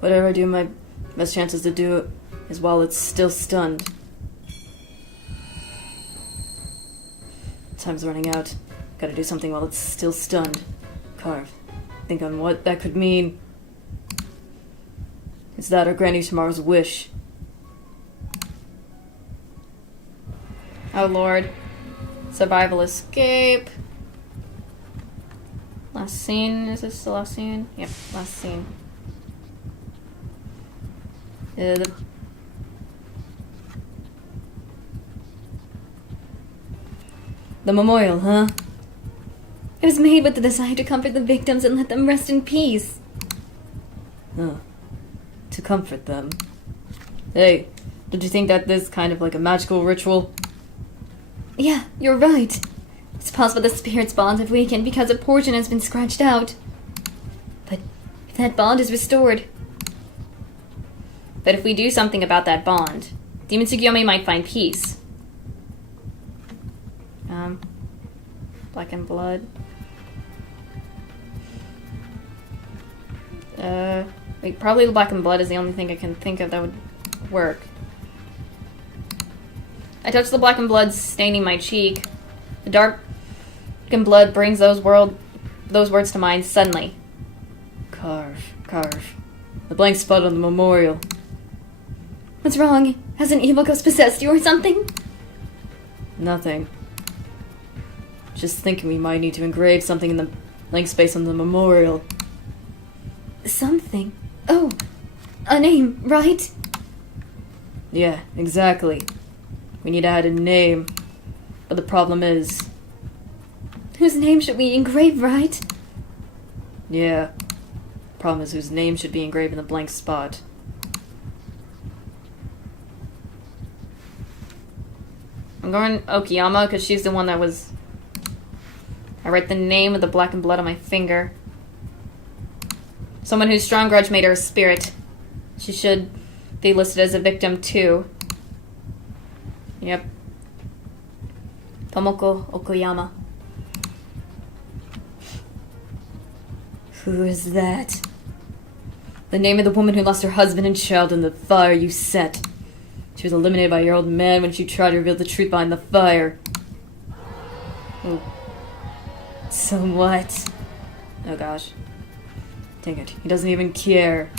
Whatever I do, my best chances to do it is while it's still stunned. Time's running out. Gotta do something while it's still stunned. Carve. Think on what that could mean. It's that or Granny Shimaru's wish. Oh lord. Survival escape. Last scene. Is this the last scene? Yep, last scene. The memorial, huh? It was made with the desire to comfort the victims and let them rest in peace. To comfort them. Hey, did you think that this kind of like a magical ritual? Yeah, you're right. It's possible the spirit's bond have weakened because a portion has been scratched out. But if that bond is restored... But if we do something about that bond, Demon Tsukuyomi might find peace. Black and blood. Wait, probably the black and blood is the only thing I can think of that would work. I touch the black and blood staining my cheek. The dark and blood brings those words to mind suddenly. Carve, carve. The blank spot on the memorial. What's wrong? Has an evil ghost possessed you or something? Nothing. Just thinking we might need to engrave something in the blank space on the memorial. Something? Oh, a name, right? Yeah, exactly. We need to add a name. But the problem is... Whose name should we engrave, right? Yeah. Problem is whose name should be engraved in the blank spot. I'm going Okiyama because she's the one that was... I write the name of the black and blood on my finger. Someone whose strong grudge made her a spirit. She should be listed as a victim too. Yep. Tomoko Okuyama. Who is that? The name of the woman who lost her husband and child in the fire you set. She was eliminated by your old man when she tried to reveal the truth behind the fire. Ooh. So what? Oh gosh. Dang it, he doesn't even care.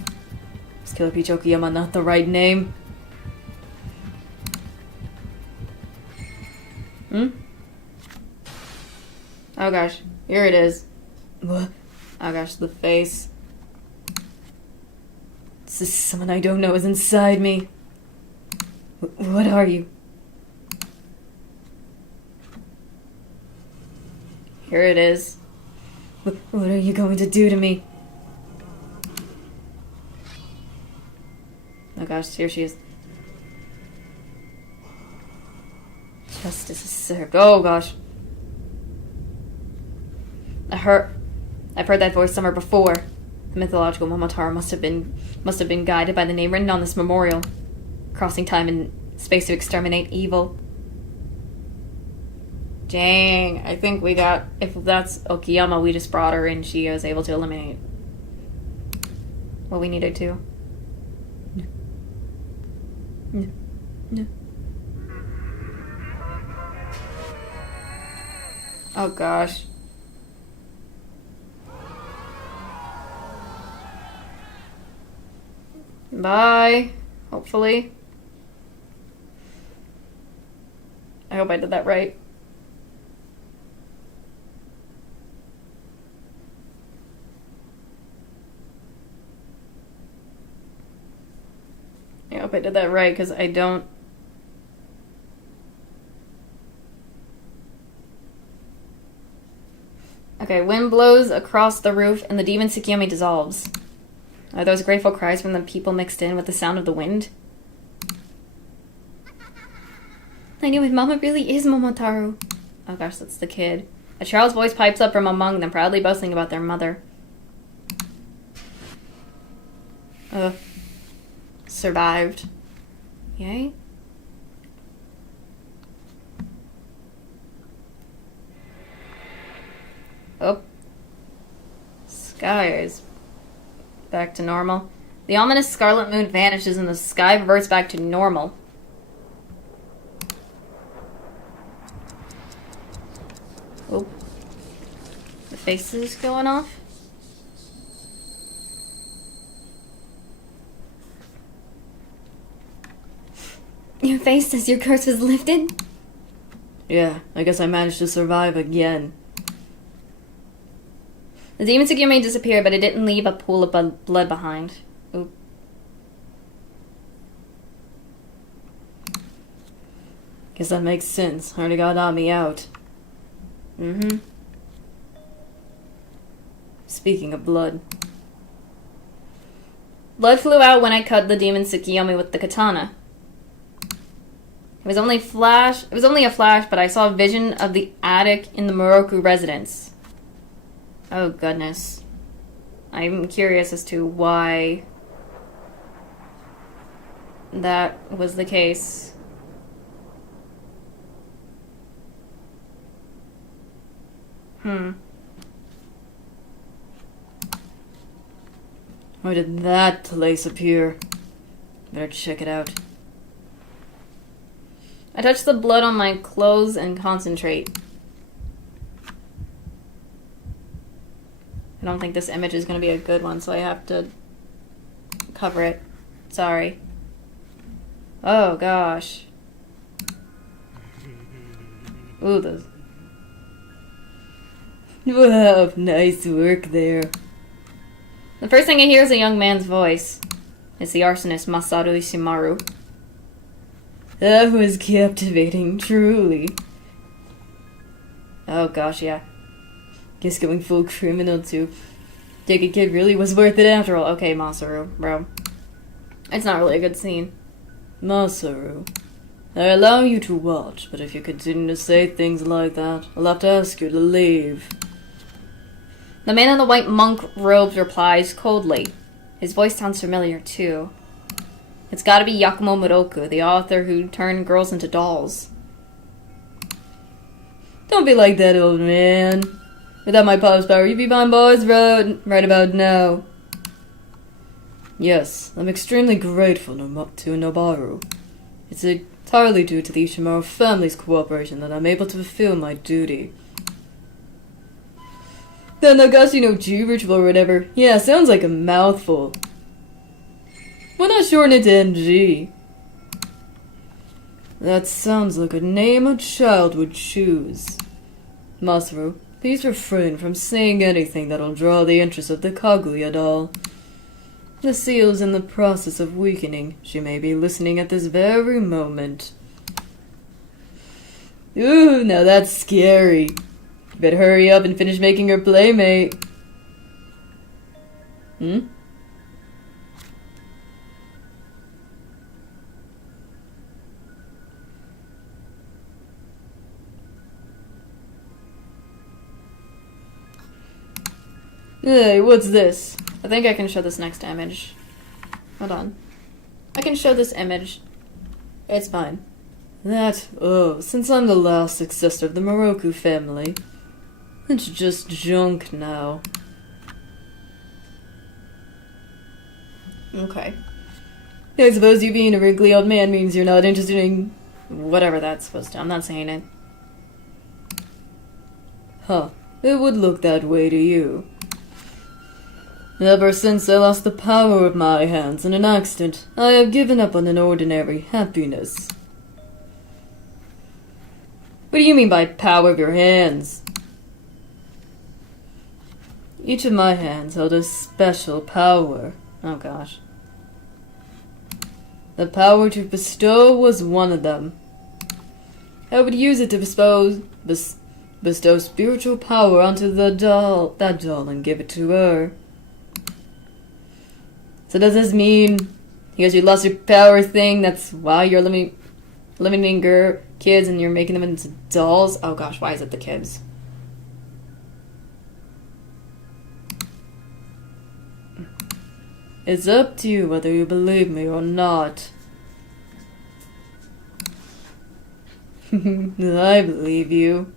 Is Killer Peach Okuyama not the right name? Oh gosh, here it is. What? Oh gosh, the face. This is someone I don't know is inside me. What are you? Here it is. What are you going to do to me? Oh gosh, here she is. Justice is served. Oh gosh. I've heard that voice somewhere before. The mythological Momotaro must have been guided by the name written on this memorial, crossing time and space to exterminate evil. Dang, I think we got, if that's Okiyama, we just brought her in, she was able to eliminate what we needed to. No. Oh gosh. Bye. Hopefully. I hope I did that right. I hope I did that right, because I don't... Okay, wind blows across the roof and the demon Tsukuyomi dissolves. Are those grateful cries from the people mixed in with the sound of the wind? I knew it. Mama really is Momotaro. Oh gosh, that's the kid. A child's voice pipes up from among them, proudly boasting about their mother. Survived. Yay. Oh. Sky is back to normal. The ominous scarlet moon vanishes and the sky reverts back to normal. Oh. The face is going off. Your face says your curse was lifted? Yeah, I guess I managed to survive again. The demon Tsukuyomi disappeared, but it didn't leave a pool of blood behind. Oop. Guess that makes sense. Already got me out. Mm-hmm. Speaking of blood. Blood flew out when I cut the demon Tsukuyomi with the katana. It was only a flash, but I saw a vision of the attic in the Moroku residence. Oh goodness. I'm curious as to why that was the case. Where did that place appear? Better check it out. I touch the blood on my clothes and concentrate. I don't think this image is going to be a good one, so I have to cover it. Sorry. Oh, gosh. Ooh, those... Wow, nice work there. The first thing I hear is a young man's voice. It's the arsonist Masaru Ishimaru. That was captivating, truly. Oh, gosh, yeah. Guess going full criminal to take a kid really was worth it after all. Okay, Masaru, bro. It's not really a good scene. Masaru, I allow you to watch, but if you continue to say things like that, I'll have to ask you to leave. The man in the white monk robes replies coldly. His voice sounds familiar, too. It's gotta be Yakumo Muroku, the author who turned girls into dolls. Don't be like that, old man. Without my pop's power, you'd be behind boys right about now. Yes, I'm extremely grateful to Nobaru. It's entirely due to the Ishimaru family's cooperation that I'm able to fulfill my duty. The Nagashi no Ji ritual or whatever. Yeah, sounds like a mouthful. Why not shorten it to NG? That sounds like a name a child would choose. Masaru, please refrain from saying anything that'll draw the interest of the Kaguya doll. The seal's in the process of weakening. She may be listening at this very moment. Ooh, now that's scary. You better hurry up and finish making her playmate. Hmm? Hey, what's this? I think I can show this next image. Hold on. I can show this image. It's fine. Since I'm the last successor of the Moroku family, it's just junk now. Okay. I suppose you being a wrinkly old man means you're not interested in Whatever that's supposed to. I'm not saying it. Huh. It would look that way to you. Ever since I lost the power of my hands in an accident, I have given up on an ordinary happiness. What do you mean by power of your hands? Each of my hands held a special power. Oh gosh. The power to bestow was one of them. I would use it to bestow spiritual power onto that doll, and give it to her. So does this mean, because you lost your power thing, that's why you're limiting your kids and you're making them into dolls? Oh gosh, why is it the kids? It's up to you whether you believe me or not. I believe you.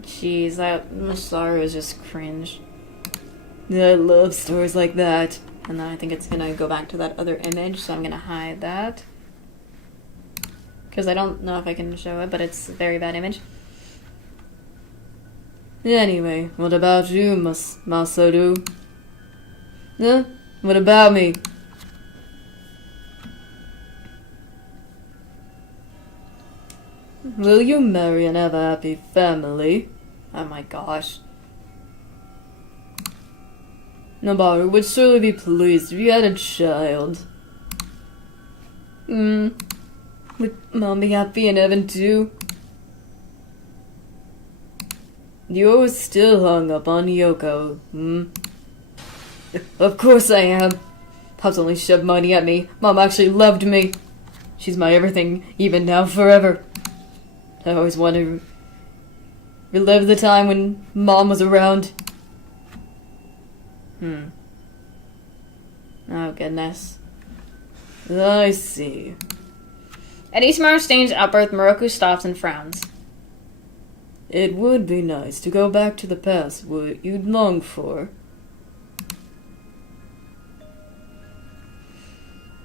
Jeez, that Masaru is just cringe. I love stories like that. And then I think it's gonna go back to that other image, so I'm gonna hide that. Because I don't know if I can show it, but it's a very bad image. Anyway, what about you, Masaru? Huh? What about me? Will you marry and have a happy family? Oh my gosh. Nobaru would surely be pleased if you had a child. Would Mom be happy in heaven too? You're still hung up on Yoko, Of course I am. Pop's only shoved money at me. Mom actually loved me. She's my everything, even now, forever. I always wanted to relive the time when Mom was around. Oh goodness. I see. At Isamaru's strange outburst, Moroku stops and frowns. It would be nice to go back to the past, what you'd long for.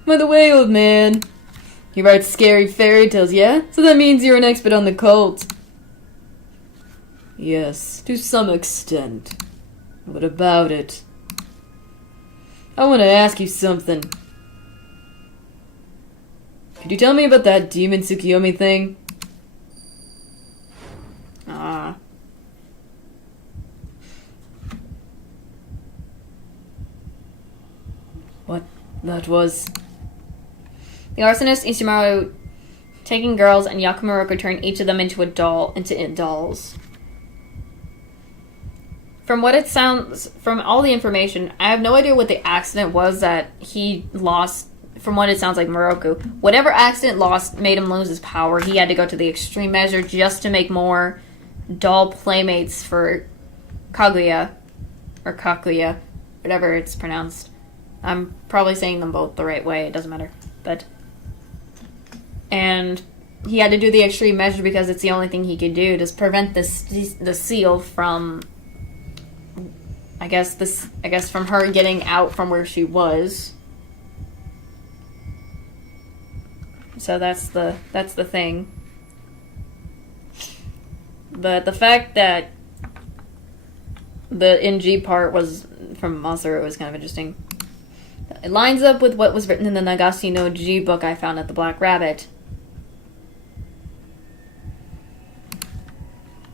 By the way, old man, you write scary fairy tales, yeah? So that means you're an expert on the cult. Yes, to some extent. What about it? I want to ask you something. Could you tell me about that demon Tsukuyomi thing? What that was? The arsonist Ishimaru taking girls and Yakumoroku turned each of them into dolls. From what it sounds, from all the information, I have no idea what the accident was that he lost. From what it sounds like, Moroku. Whatever accident made him lose his power, he had to go to the extreme measure just to make more doll playmates for Kaguya. Or Kakuya. Whatever it's pronounced. I'm probably saying them both the right way. It doesn't matter. And he had to do the extreme measure because it's the only thing he could do to prevent the seal from... I guess from her getting out from where she was. So that's the thing. But the fact that the NG part was from Masaru was kind of interesting. It lines up with what was written in the Nagashi no G book I found at the Black Rabbit.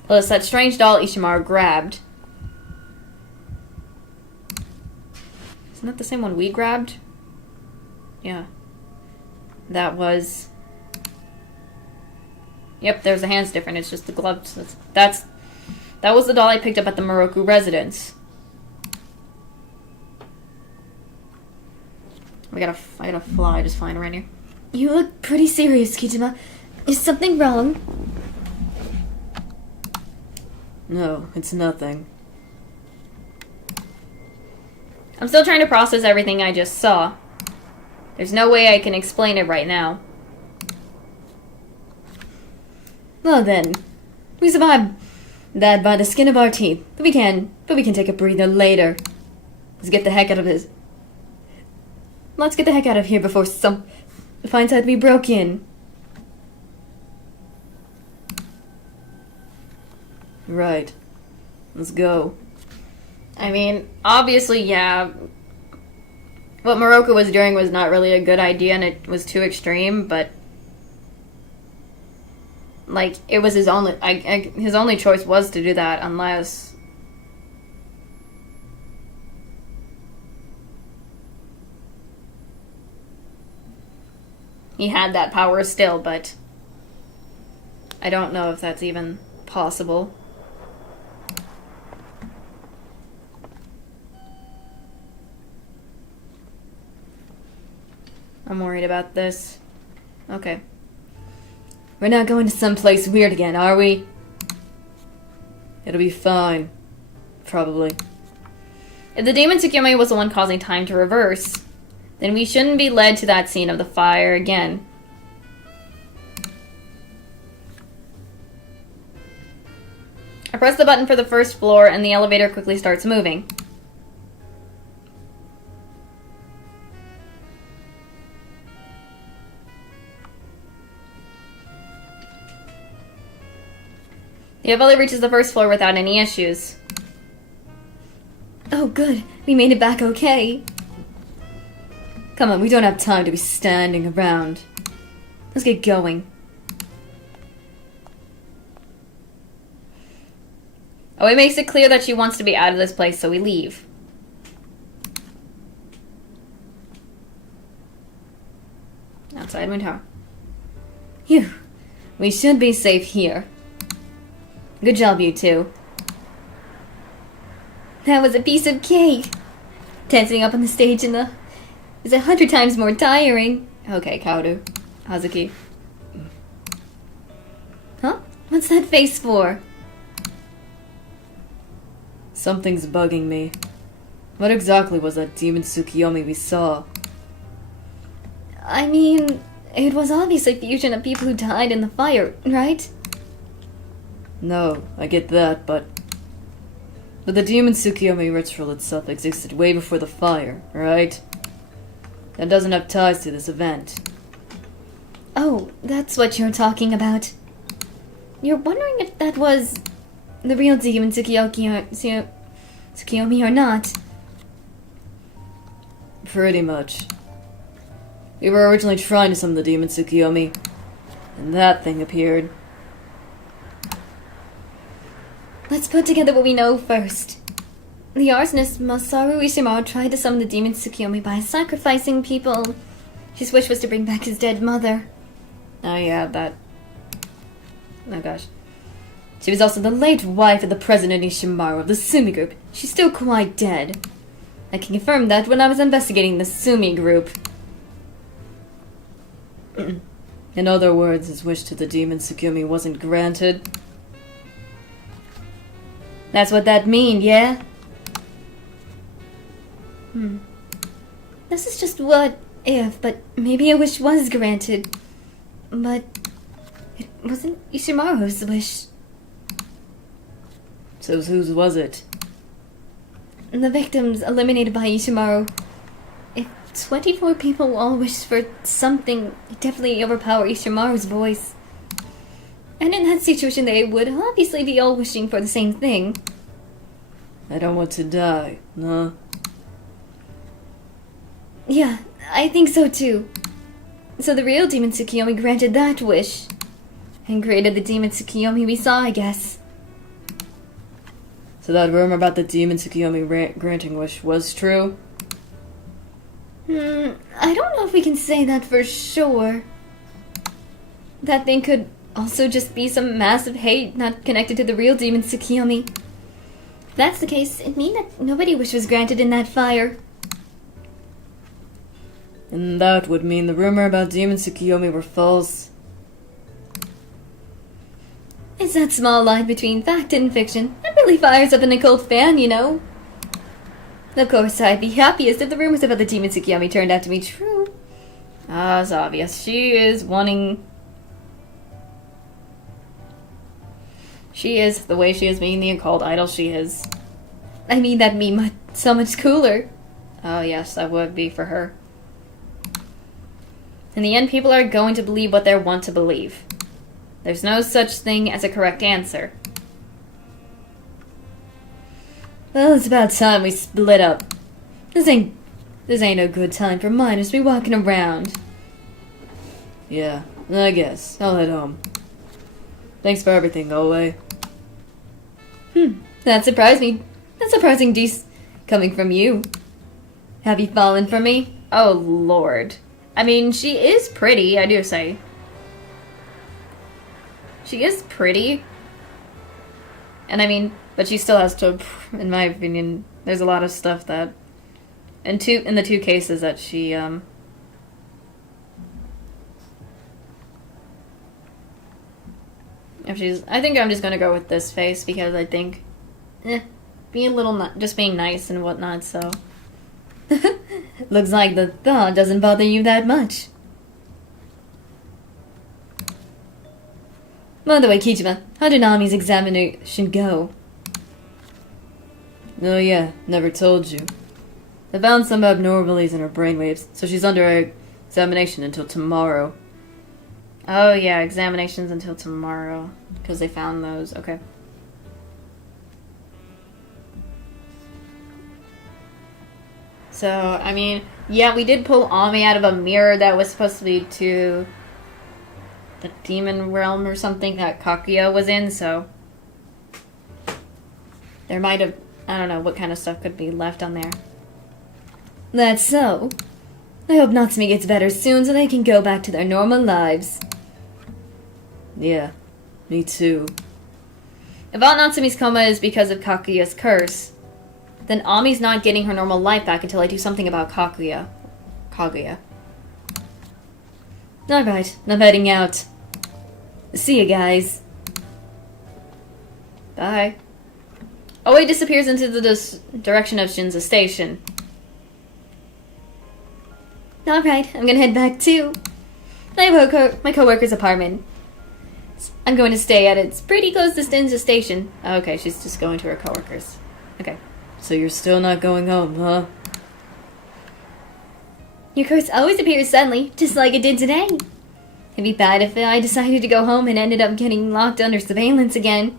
Well, it's that strange doll Ishimaru grabbed. Isn't that the same one we grabbed? Yeah. That was... Yep, there's the hands different. It's just the gloves. That was the doll I picked up at the Moroku residence. I gotta fly just flying around here. You look pretty serious, Kijima. Is something wrong? No, it's nothing. I'm still trying to process everything I just saw. There's no way I can explain it right now. Well then, we survived that by the skin of our teeth. But we can take a breather later. Let's get the heck out of this. Let's get the heck out of here before some finds out we broke in. Right. Let's go. I mean, obviously, yeah. What Moroku was doing was not really a good idea and it was too extreme, but... Like, it was his only choice was to do that, unless... He had that power still, but... I don't know if that's even possible. I'm worried about this. Okay. We're not going to someplace weird again, are we? It'll be fine. Probably. If the demon Tsukuyomi was the one causing time to reverse, then we shouldn't be led to that scene of the fire again. I press the button for the first floor and the elevator quickly starts moving. The elevator reaches the first floor without any issues. Oh, good. We made it back okay. Come on, we don't have time to be standing around. Let's get going. Oh, it makes it clear that she wants to be out of this place, so we leave. Outside Moon Tower. Phew. We should be safe here. Good job, you two. That was a piece of cake. Dancing up on the stage is 100 times more tiring. Okay, Kaoru. Hazuki. Huh? What's that face for? Something's bugging me. What exactly was that demon Tsukuyomi we saw? I mean, it was obviously a fusion of people who died in the fire, right? No, I get that, but the demon Tsukuyomi ritual itself existed way before the fire, right? That doesn't have ties to this event. Oh, that's what you're talking about. You're wondering if that was the real demon Tsukuyomi or not? Pretty much. We were originally trying to summon the demon Tsukuyomi, and that thing appeared. Let's put together what we know first. The arsonist Masaru Ishimaru tried to summon the demon Tsukuyomi by sacrificing people. His wish was to bring back his dead mother. Oh yeah, that... Oh gosh. She was also the late wife of the president Ishimaru of the Sumi group. She's still quite dead. I can confirm that when I was investigating the Sumi group. In other words, his wish to the demon Tsukuyomi wasn't granted. That's what that mean, yeah? This is just what if, but maybe a wish was granted. But it wasn't Ishimaru's wish. So whose was it? The victims eliminated by Ishimaru. If 24 people all wished for something, it definitely overpowered Ishimaru's voice. And in that situation, they would obviously be all wishing for the same thing. I don't want to die, no? Yeah, I think so too. So the real demon Tsukuyomi granted that wish. And created the demon Tsukuyomi we saw, I guess. So that rumor about the demon Tsukuyomi granting wish was true? I don't know if we can say that for sure. That thing could also just be some massive hate not connected to the real demon Tsukuyomi. If that's the case, it'd mean that nobody wish was granted in that fire. And that would mean the rumor about demon Tsukuyomi were false. It's that small line between fact and fiction that really fires up an occult fan, you know. Of course, I'd be happiest if the rumors about the demon Tsukuyomi turned out to be true. Ah, it's obvious. She is the way she is being the occult idol she is. I mean, that'd be so much cooler. Oh yes, that would be for her. In the end, people are going to believe what they want to believe. There's no such thing as a correct answer. Well, it's about time we split up. This ain't no good time for minors to be walking around. Yeah, I guess. I'll head home. Thanks for everything, go away. That surprised me. That's surprising coming from you. Have you fallen for me? Oh lord. I mean, she is pretty, I do say. She is pretty. And I mean, but she still has to, in my opinion, there's a lot of stuff that, in the two cases that she, I think I'm just gonna go with this face because I think, just being nice and whatnot, so. Looks like the thought doesn't bother you that much. By the way, Kijima, how did Nami's examination go? Oh yeah, never told you. They found some abnormalities in her brainwaves, so she's under examination until tomorrow. Oh yeah, examinations until tomorrow. Because they found those, okay. So, I mean, yeah, we did pull Ami out of a mirror that was supposed to be to the demon realm or something that Kaguya was in, so there might have, I don't know what kind of stuff could be left on there. That's so. I hope Natsumi gets better soon so they can go back to their normal lives. Yeah, me too. If all Natsumi's coma is because of Kaguya's curse, then Ami's not getting her normal life back until I do something about Kaguya. Alright, I'm heading out. See you guys. Bye. Oe disappears into the direction of Shinza Station. Alright, I'm gonna head back too. I have my co-worker's apartment. I'm going to stay at it's pretty close to Shinza Station. Okay, she's just going to her coworkers. Okay. So you're still not going home, huh? Your curse always appears suddenly, just like it did today. It'd be bad if I decided to go home and ended up getting locked under surveillance again.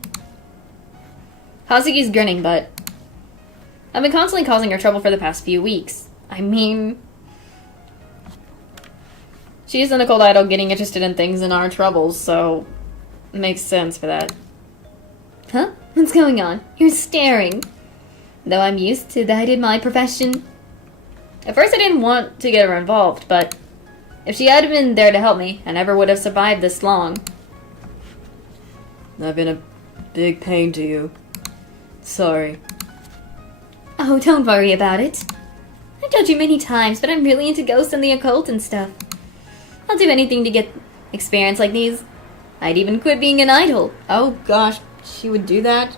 Hazuki's grinning, but I've been constantly causing her trouble for the past few weeks. I mean, she's an occult idol getting interested in things in our troubles, so it makes sense for that. Huh? What's going on? You're staring. Though I'm used to that in my profession. At first I didn't want to get her involved, but if she had been there to help me, I never would have survived this long. I've been a big pain to you. Sorry. Oh, don't worry about it. I've told you many times, but I'm really into ghosts and the occult and stuff. I'll do anything to get experience like these. I'd even quit being an idol. Oh gosh, she would do that?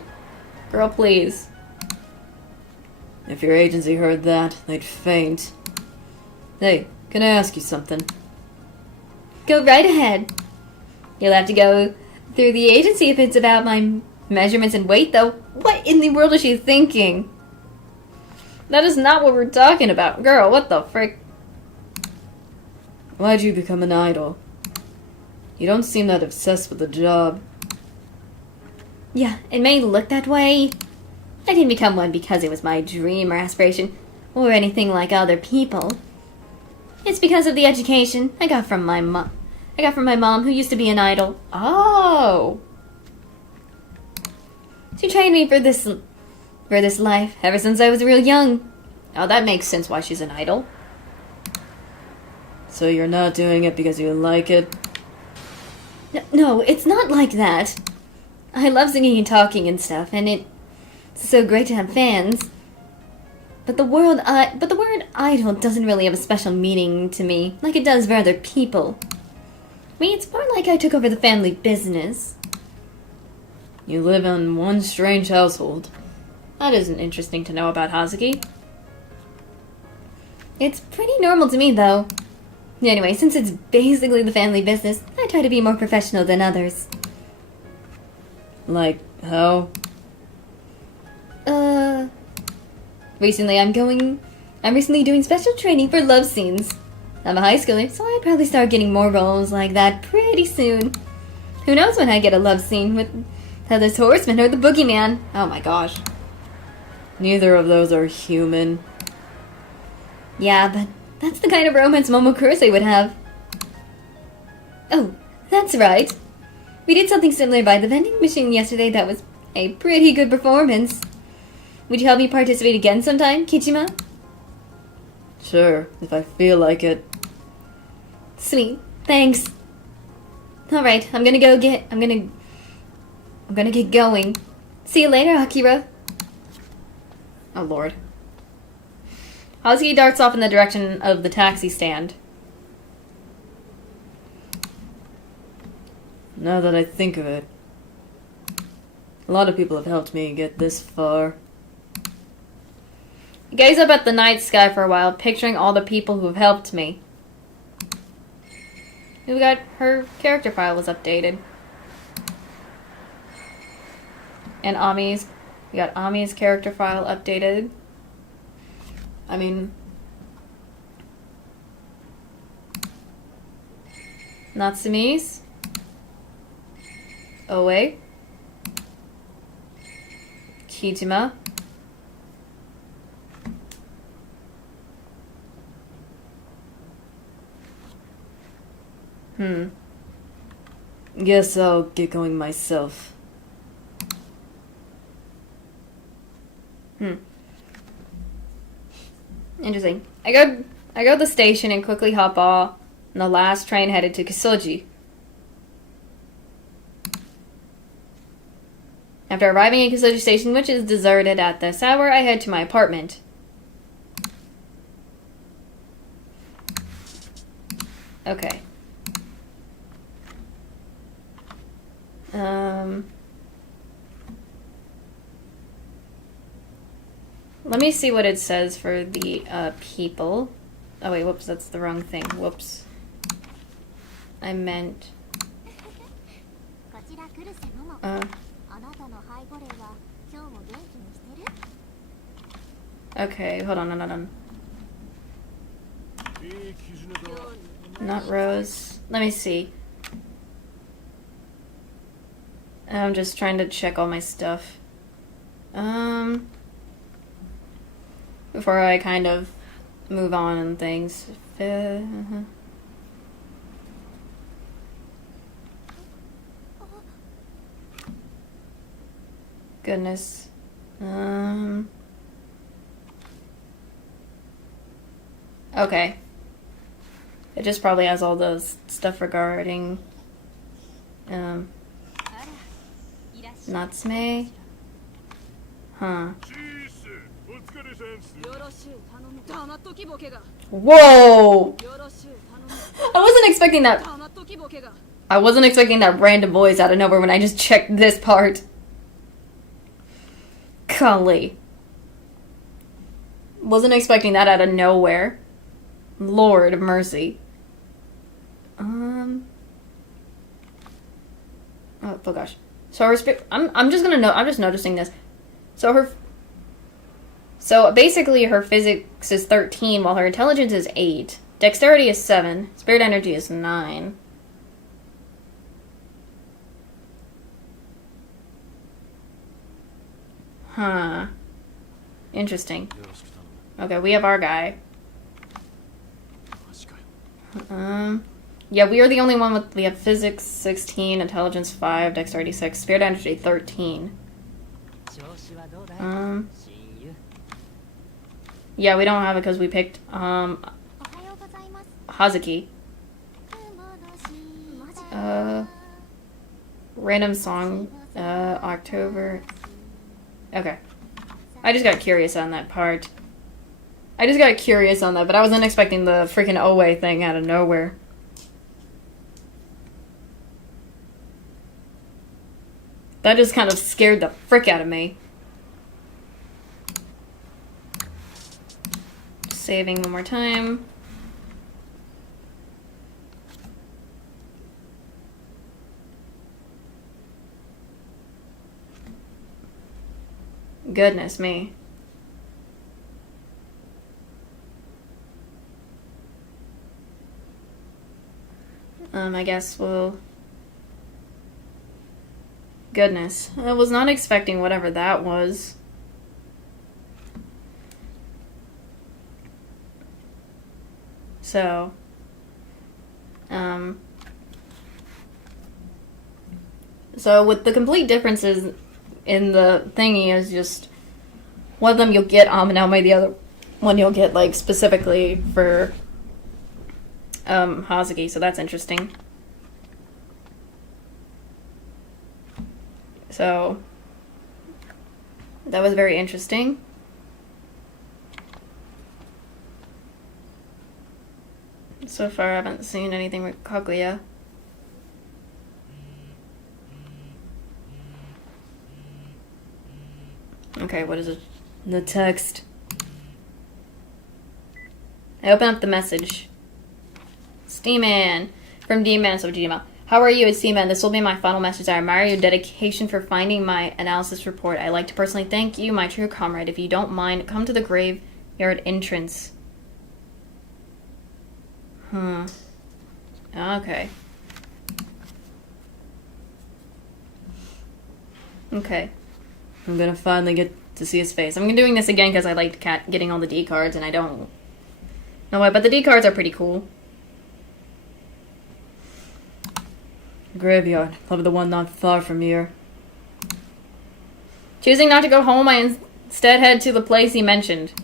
Girl, please. If your agency heard that, they'd faint. Hey, can I ask you something? Go right ahead. You'll have to go through the agency if it's about my measurements and weight, though. What in the world is she thinking? That is not what we're talking about. Girl, what the frick? Why'd you become an idol? You don't seem that obsessed with the job. Yeah, it may look that way. I didn't become one because it was my dream or aspiration, or anything like other people. It's because of the education I got from my mom. Who used to be an idol. Oh! She trained me for this for this life ever since I was real young. Oh, that makes sense why she's an idol. So you're not doing it because you like it? No, it's not like that. I love singing and talking and stuff, and it's so great to have fans. But the word idol doesn't really have a special meaning to me, like it does for other people. I mean, it's more like I took over the family business. You live in one strange household. That isn't interesting to know about Hazuki. It's pretty normal to me, though. Anyway, since it's basically the family business, I try to be more professional than others. Like, how? Recently I'm recently doing special training for love scenes. I'm a high schooler, so I'd probably start getting more roles like that pretty soon. Who knows when I get a love scene with this horseman or the boogeyman? Oh my gosh. Neither of those are human. Yeah, but that's the kind of romance Momokurose would have. Oh, that's right. We did something similar by the vending machine yesterday that was a pretty good performance. Would you help me participate again sometime, Kijima? Sure, if I feel like it. Sweet, thanks. Alright, I'm gonna get going. See you later, Akira. Oh lord. Hazuki darts off in the direction of the taxi stand. Now that I think of it, a lot of people have helped me get this far. I gaze up at the night sky for a while, picturing all the people who have helped me. We got her character file was updated. And we got Ami's character file updated. I mean, Natsumi's, Oe, Kijima, Guess I'll get going myself. Interesting. I go to the station and quickly hop off on the last train headed to Kisoji. After arriving at Kisoji Station, which is deserted at this hour, I head to my apartment. Okay. Let me see what it says for the people. Oh wait, whoops, that's the wrong thing. Whoops. I meant... Okay, hold on. Not Rose. Let me see. I'm just trying to check all my stuff. Before I kind of move on and things. Goodness. Okay. It just probably has all those stuff regarding Natsume. Huh. Whoa! I wasn't expecting that. I wasn't expecting that random voice out of nowhere when I just checked this part. Golly. Wasn't expecting that out of nowhere. Lord of mercy. Oh gosh. So her I'm just noticing this. So basically her physics is 13 while her intelligence is 8. Dexterity is 7. Spirit energy is 9. Huh. Interesting. Okay, we have our guy. Yeah, we are the only one we have physics 16, intelligence 5, dexterity 6, spirit energy 13. Yeah, we don't have it because we picked, Hazuki. Random song, October. Okay. I just got curious on that part. But I wasn't expecting the freaking Owe thing out of nowhere. That just kind of scared the frick out of me. Saving one more time. Goodness me. I guess we'll... Goodness. I was not expecting whatever that was. So... So with the complete differences in the thingy is just... One of them you'll get Amenome, the other one you'll get, like, specifically for... Hazuki, so that's interesting. So, that was very interesting. So far, I haven't seen anything with Kaguya. Okay, what is it? The text. I open up the message. Steeman. From D-Man, so Gmail. How are you? It's Steeman. This will be my final message. I admire your dedication for finding my analysis report. I'd like to personally thank you, my true comrade. If you don't mind, come to the graveyard entrance. Okay. Okay. I'm gonna finally get to see his face. I'm doing this again because I liked getting all the D cards, and I don't know why, but the D cards are pretty cool. Graveyard. Probably the one not far from here. Choosing not to go home, I instead head to the place he mentioned.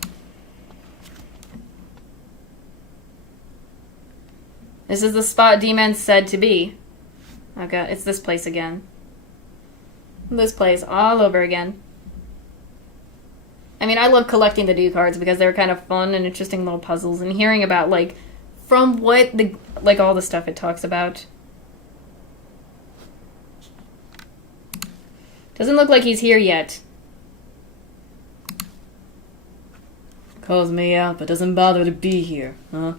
This is the spot D-Man said to be. Okay, it's this place again. This place all over again. I mean, I love collecting the D cards because they're kind of fun and interesting little puzzles, and hearing about, like, from what the, like, all the stuff it talks about. Doesn't look like he's here yet. Calls me out, but doesn't bother to be here, huh?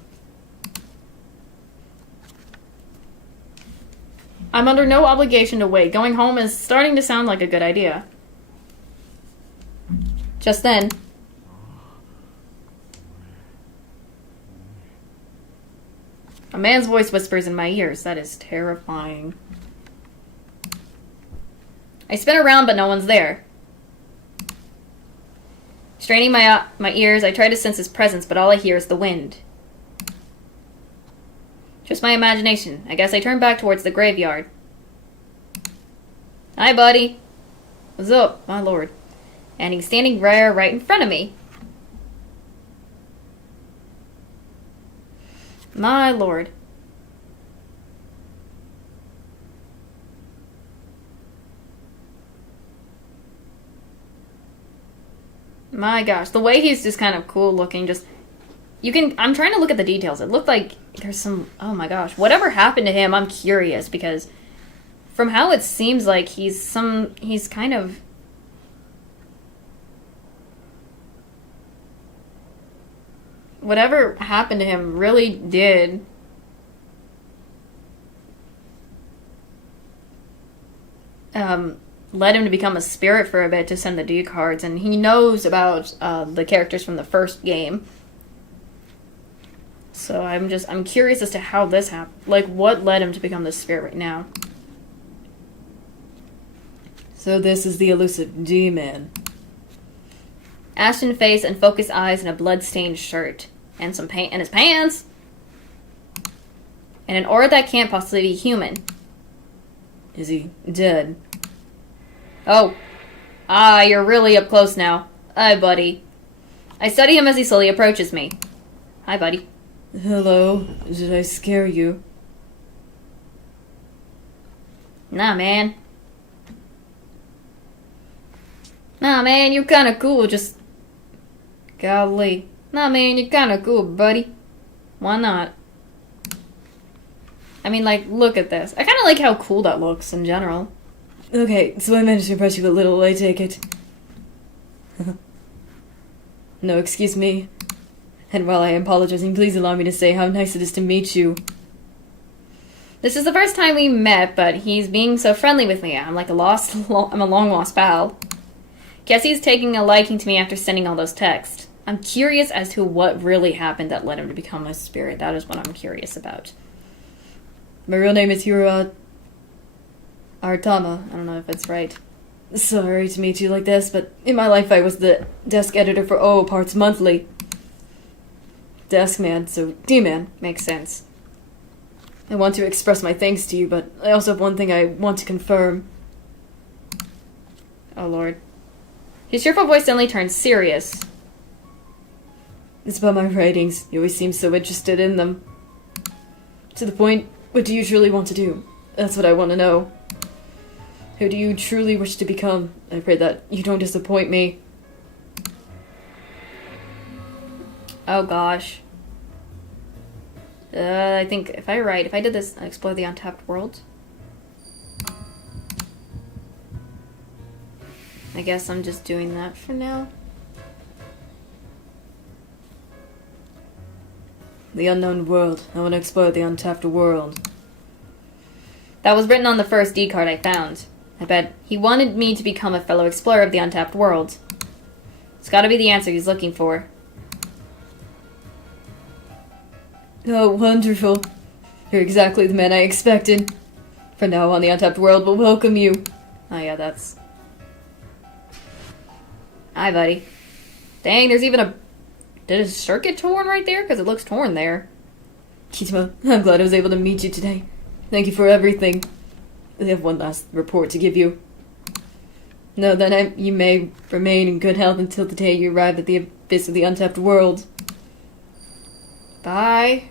I'm under no obligation to wait. Going home is starting to sound like a good idea. Just then... a man's voice whispers in my ears. That is terrifying. I spin around, but no one's there. Straining my ears, I try to sense his presence, but all I hear is the wind. Just my imagination. I guess I turn back towards the graveyard. Hi, buddy. What's up? My lord. And he's standing right in front of me. My lord. My gosh, the way he's just kind of cool looking, just... You can... I'm trying to look at the details. It looked like there's some... Oh my gosh. Whatever happened to him, I'm curious, because from how it seems like he's kind of... Whatever happened to him really did... led him to become a spirit for a bit to send the D cards, and he knows about the characters from the first game. So I'm curious as to how this happened. Like, what led him to become the spirit right now? So this is the elusive D-Man. Ashen face and focused eyes and a blood-stained shirt. And some paint in his pants! And an aura that can't possibly be human. Is he dead? Oh. Ah, you're really up close now. Hi, buddy. I study him as he slowly approaches me. Hi, buddy. Hello, did I scare you? Nah, man. Nah, man, you're kinda cool, just... Golly. Nah, man, you're kinda cool, buddy. Why not? I mean, like, look at this. I kinda like how cool that looks in general. Okay, so I managed to impress you a little, I take it. No, excuse me. And while I am apologizing, please allow me to say how nice it is to meet you. This is the first time we met, but he's being so friendly with me. I'm like I'm a long-lost pal. Guess he's taking a liking to me after sending all those texts. I'm curious as to what really happened that led him to become a spirit. That is what I'm curious about. My real name is Hiro Artama. I don't know if it's right. Sorry to meet you like this, but in my life I was the desk editor for OO Parts Monthly. Desk man, so D-man. Makes sense. I want to express my thanks to you, but I also have one thing I want to confirm. Oh, Lord. His cheerful voice suddenly turns serious. It's about my writings. You always seem so interested in them. To the point, what do you truly want to do? That's what I want to know. Who do you truly wish to become? I pray that you don't disappoint me. Oh, gosh. I think if I did this, explore the untapped world. I guess I'm just doing that for now. The unknown world. I want to explore the untapped world. That was written on the first D card I found. I bet he wanted me to become a fellow explorer of the untapped world. It's gotta be the answer he's looking for. Oh, wonderful. You're exactly the man I expected. From now on, the untapped world will welcome you. Oh yeah, that's... Hi, buddy. Dang, there's even a... Did his shirt get torn right there? Because it looks torn there. Kitama, I'm glad I was able to meet you today. Thank you for everything. I have one last report to give you. Know that you may remain in good health until the day you arrive at the abyss of the untapped world. Bye.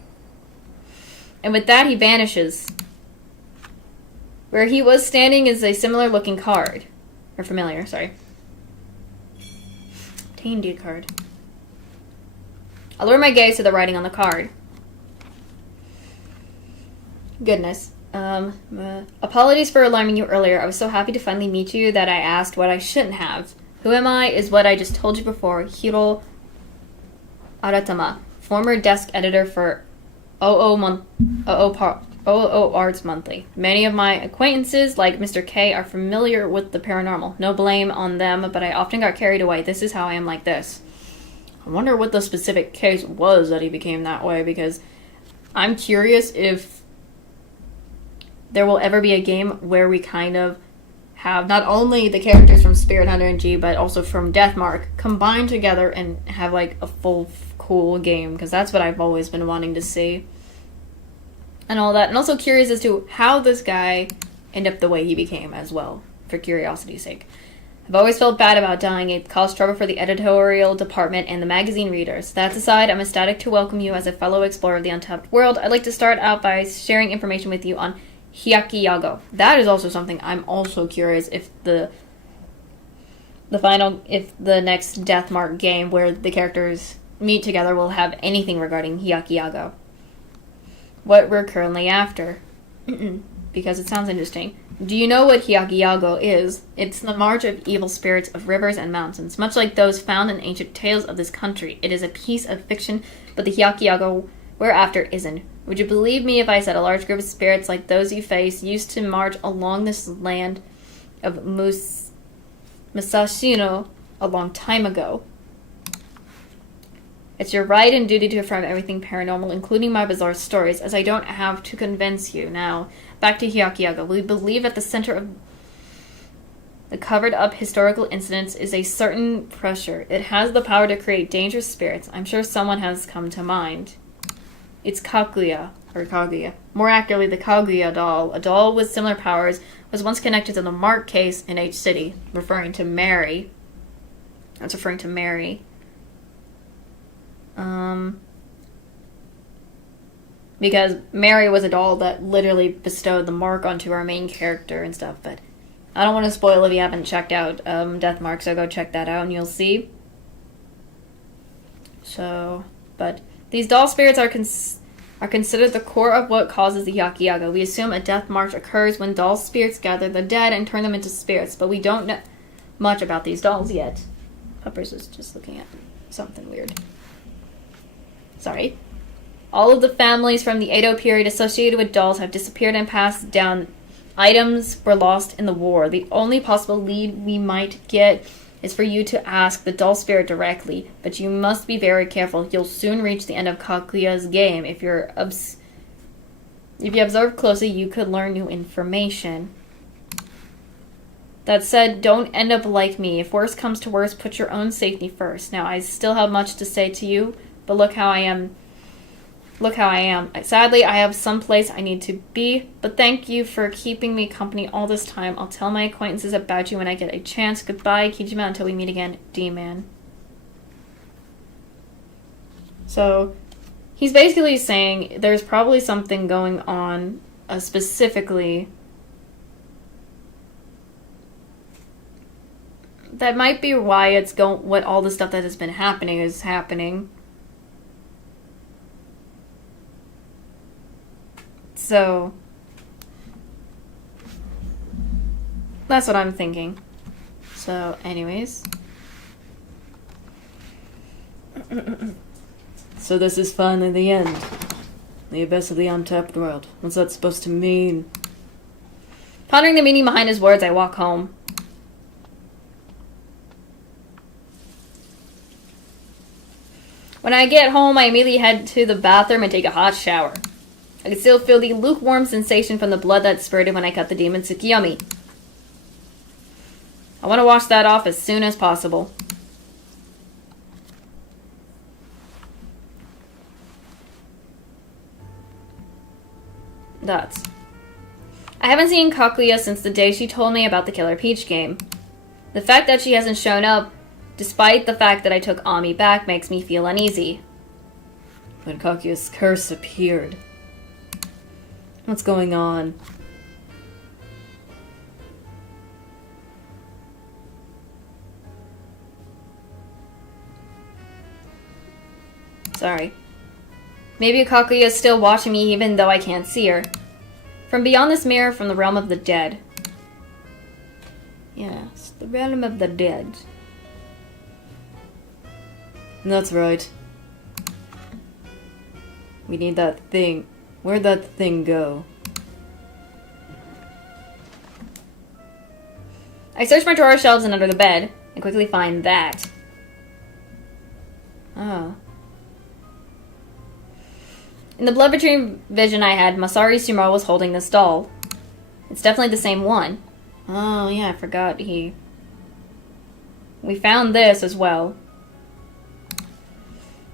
And with that, he vanishes. Where he was standing is a similar looking card. Or familiar, sorry. Obtain D card. I'll lure my gaze to the writing on the card. Goodness. Apologies for alarming you earlier. I was so happy to finally meet you that I asked what I shouldn't have. Who am I is what I just told you before. Hiro Aratama, former desk editor for OO Arts Monthly. Many of my acquaintances, like Mr. K, are familiar with the paranormal. No blame on them, but I often got carried away. This is how I am like this. I wonder what the specific case was that he became that way, because I'm curious if there will ever be a game where we kind of have not only the characters from Sprit Hunter NG, but also from Deathmark combined together and have like a full cool game, because that's what I've always been wanting to see. And all that. And also curious as to how this guy ended up the way he became as well, for curiosity's sake. I've always felt bad about dying. It caused trouble for the editorial department and the magazine readers. That aside, I'm ecstatic to welcome you as a fellow explorer of the untapped world. I'd like to start out by sharing information with you on Hyakiyago. That is also something I'm also curious if the next Deathmark game where the characters meet together will have anything regarding Hyakiyago. What we're currently after. Because it sounds interesting. Do you know what Hyakiyago is? It's the march of evil spirits of rivers and mountains, much like those found in ancient tales of this country. It is a piece of fiction, but the Hyakiyago we're after isn't. Would you believe me if I said a large group of spirits like those you face used to march along this land of Musashino a long time ago? It's your right and duty to affirm everything paranormal, including my bizarre stories, as I don't have to convince you. Now, back to Hyakiyago. We believe at the center of the covered-up historical incidents is a certain pressure. It has the power to create dangerous spirits. I'm sure someone has come to mind. It's Kaguya, or Kaguya. More accurately, the Kaguya doll, a doll with similar powers, was once connected to the Mark case in H City, referring to Mary. That's referring to Mary. Because Mary was a doll that literally bestowed the mark onto our main character and stuff, but I don't want to spoil if you haven't checked out Death Mark, so go check that out and you'll see. So, but these doll spirits are considered the core of what causes the Yakiyaga. We assume a death march occurs when doll spirits gather the dead and turn them into spirits, but we don't know much about these dolls yet. Peppers was just looking at something weird. Sorry. All of the families from the Edo period associated with dolls have disappeared and passed down. Items were lost in the war. The only possible lead we might get is for you to ask the doll spirit directly, but you must be very careful. You'll soon reach the end of Kaguya's game. If you observe closely, you could learn new information. That said, don't end up like me. If worst comes to worst, put your own safety first. Now, I still have much to say to you, but look how I am. Sadly, I have some place I need to be, but thank you for keeping me company all this time. I'll tell my acquaintances about you when I get a chance. Goodbye, Kijima, until we meet again, D-Man. So, he's basically saying there's probably something going on, specifically, that might be why what all the stuff that has been happening is happening. So, that's what I'm thinking. So, anyways. So this is finally the end. The abyss of the untapped world. What's that supposed to mean? Pondering the meaning behind his words, I walk home. When I get home, I immediately head to the bathroom and take a hot shower. I can still feel the lukewarm sensation from the blood that spurted when I cut the demon Tsukuyomi. I want to wash that off as soon as possible. Dots. I haven't seen Kaguya since the day she told me about the Killer Peach game. The fact that she hasn't shown up, despite the fact that I took Ami back, makes me feel uneasy. When Kaguya's curse appeared. What's going on? Sorry. Maybe Kaguya is still watching me even though I can't see her. From beyond this mirror, from the realm of the dead. Yes, the realm of the dead. That's right. We need that thing. Where'd that thing go? I search my drawer shelves and under the bed, and quickly find that. Oh. In the blood between vision I had, Masaru Shimura was holding this doll. It's definitely the same one. Oh, yeah, I forgot we found this as well.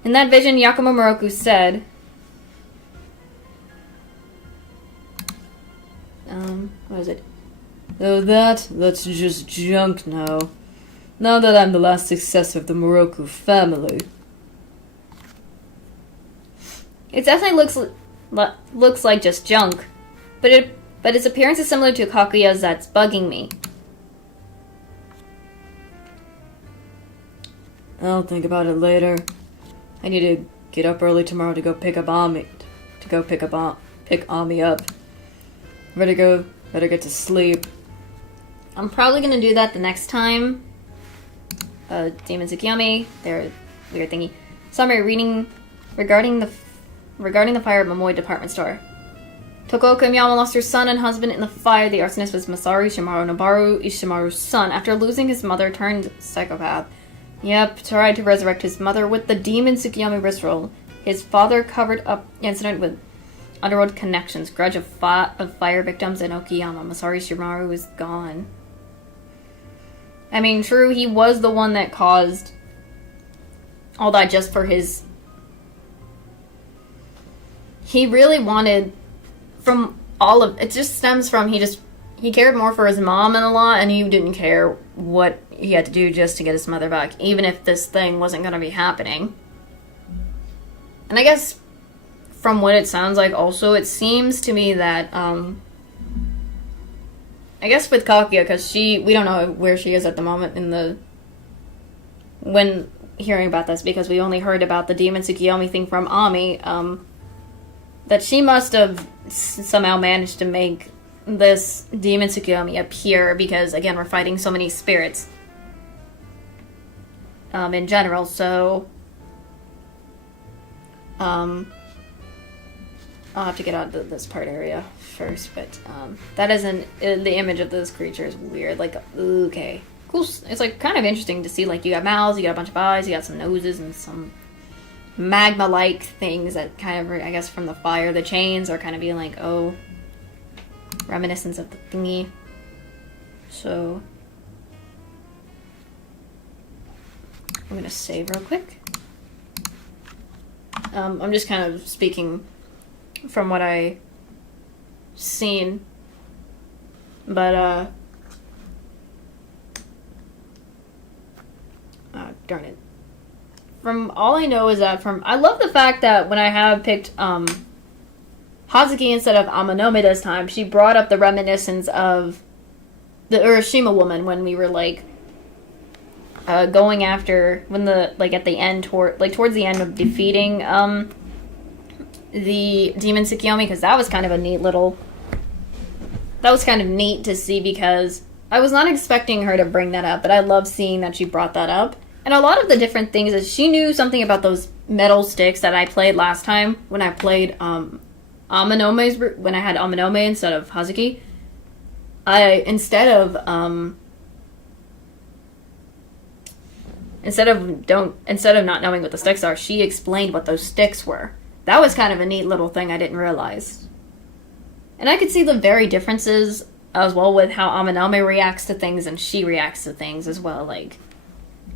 In that vision, Yakumo Moroku said... what is it? Oh, that's just junk now. Now that I'm the last successor of the Moroku family. It definitely looks like just junk, but its appearance is similar to Kaguya's that's bugging me. I'll think about it later. I need to get up early tomorrow to go pick Ami up. Better get to sleep. I'm probably gonna do that the next time. Demon Tsukuyomi, their weird thingy. Summary reading regarding the fire at Momoi department store. Toko Kumiyama lost her son and husband in the fire. The arsonist was Masaru Shimura, Noboru Ishimaru's son. After losing his mother, turned psychopath. Yep, tried to resurrect his mother with the demon Tsukuyomi ritual. His father covered up incident with underworld connections. Grudge of fire victims in Okayama. Masaru Shimura is gone. I mean, true, he was the one that caused all that just for his he really wanted, from all of it just stems from he cared more for his mom in the law, and he didn't care what he had to do just to get his mother back, even if this thing wasn't going to be happening. And I guess from what it sounds like also, it seems to me that I guess with Kaguya, because we don't know where she is at the moment when hearing about this, because we only heard about the demon Tsukuyomi thing from Ami, that she must have somehow managed to make this demon Tsukuyomi appear, because again, we're fighting so many spirits in general, so I'll have to get out of this part area first, but that isn't the image of this creature is weird. Like, okay, cool. It's like kind of interesting to see. Like, you got mouths, you got a bunch of eyes, you got some noses, and some magma-like things that kind of, I guess, from the fire, the chains are kind of being like, oh, reminiscence of the thingy. So I'm gonna save real quick. I'm just kind of speaking from what I seen, but darn it. From all I know is that I love the fact that when I have picked Hazuki instead of Amanome this time, she brought up the reminiscence of the Urashima woman when we were like going after when at the end towards the end of defeating the demon Tsukuyomi, because that was kind of neat to see, because I was not expecting her to bring that up, but I love seeing that she brought that up. And a lot of the different things is she knew something about those metal sticks that I played last time when I played Amanome's, when I had Amanome instead of Hazuki. Instead of not knowing what the sticks are, she explained what those sticks were. That was kind of a neat little thing I didn't realize. And I could see the very differences as well with how Amanome reacts to things and she reacts to things as well. Like,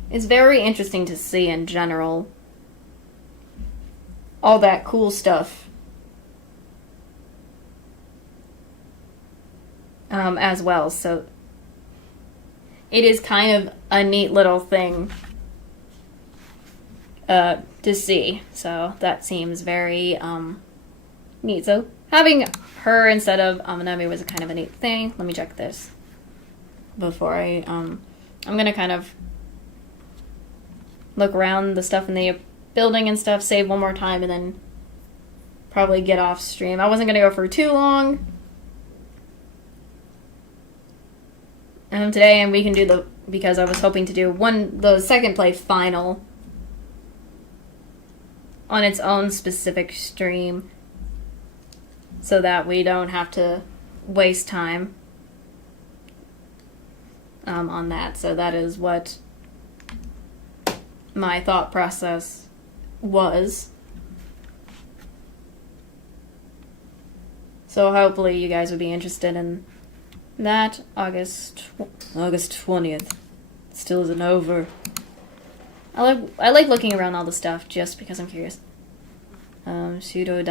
it's very interesting to see in general all that cool stuff. As well, so it is kind of a neat little thing to see. So that seems very neat. So having her instead of Amanami was kind of a neat thing. Let me check this before I'm gonna kind of look around the stuff in the building and stuff, save one more time, and then probably get off stream. I wasn't gonna go for too long today, and we can do because I was hoping to do the second play final on its own specific stream, so that we don't have to waste time on that. So that is what my thought process was. So hopefully you guys would be interested in that. August 20th. Still isn't over. I like looking around all the stuff just because I'm curious. Shido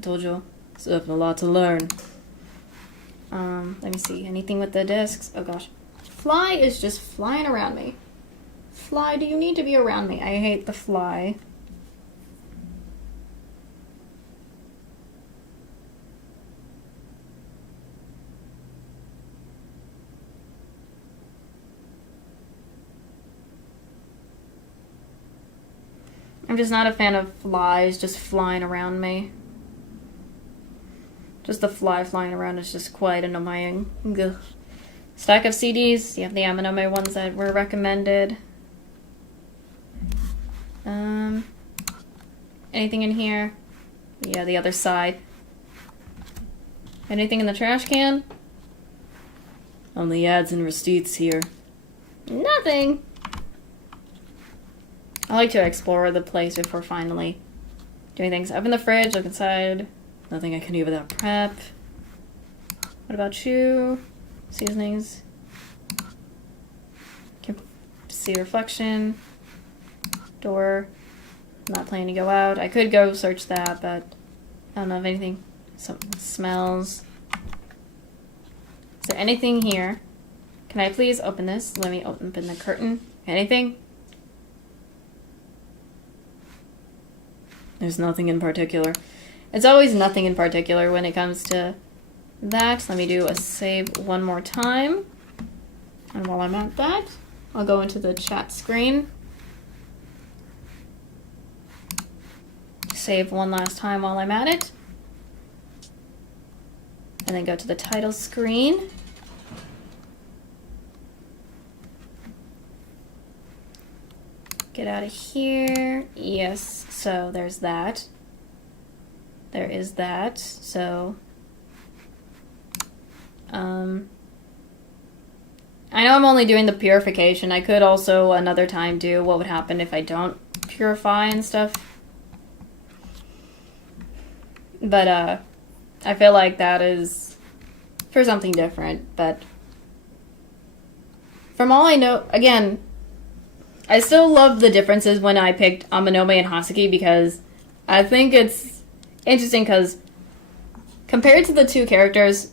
Dojo. Still have a lot to learn. Let me see. Anything with the discs? Oh gosh. Fly is just flying around me. Fly, do you need to be around me? I hate the fly. I'm just not a fan of flies just flying around me. Just the fly flying around is just quite annoying. Ugh. Stack of CDs. You have the Amanome ones that were recommended. Anything in here? Yeah, the other side. Anything in the trash can? Only ads and receipts here. Nothing. I like to explore the place before finally doing things. Open the fridge, look inside. Nothing I can do without prep. What about you? Seasonings. Can see reflection. Door. Not planning to go out. I could go search that, but I don't know if anything. Some smells. Is there anything here? Can I please open this? Let me open the curtain. Anything? There's nothing in particular. It's always nothing in particular when it comes to that. Let me do a save one more time. And while I'm at that, I'll go into the chat screen. Save one last time while I'm at it. And then go to the title screen. Get out of here. Yes, so there's that. There is that. So, I know I'm only doing the purification. I could also another time do what would happen if I don't purify and stuff. But, I feel like that is for something different. But, from all I know, again, I still love the differences when I picked Amanome and Hasuki because I think it's interesting because compared to the two characters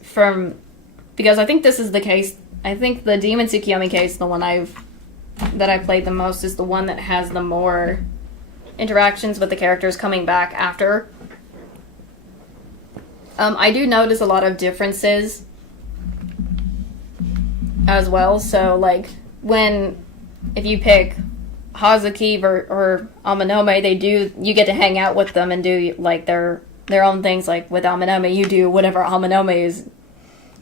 because I think this is the case, I think the Demon Tsukuyomi case, the one that I played the most, is the one that has the more interactions with the characters coming back after. I do notice a lot of differences as well, so like if you pick Hazuki or Amanome, you get to hang out with them and do like their own things. Like with Amanome, you do whatever Amanome is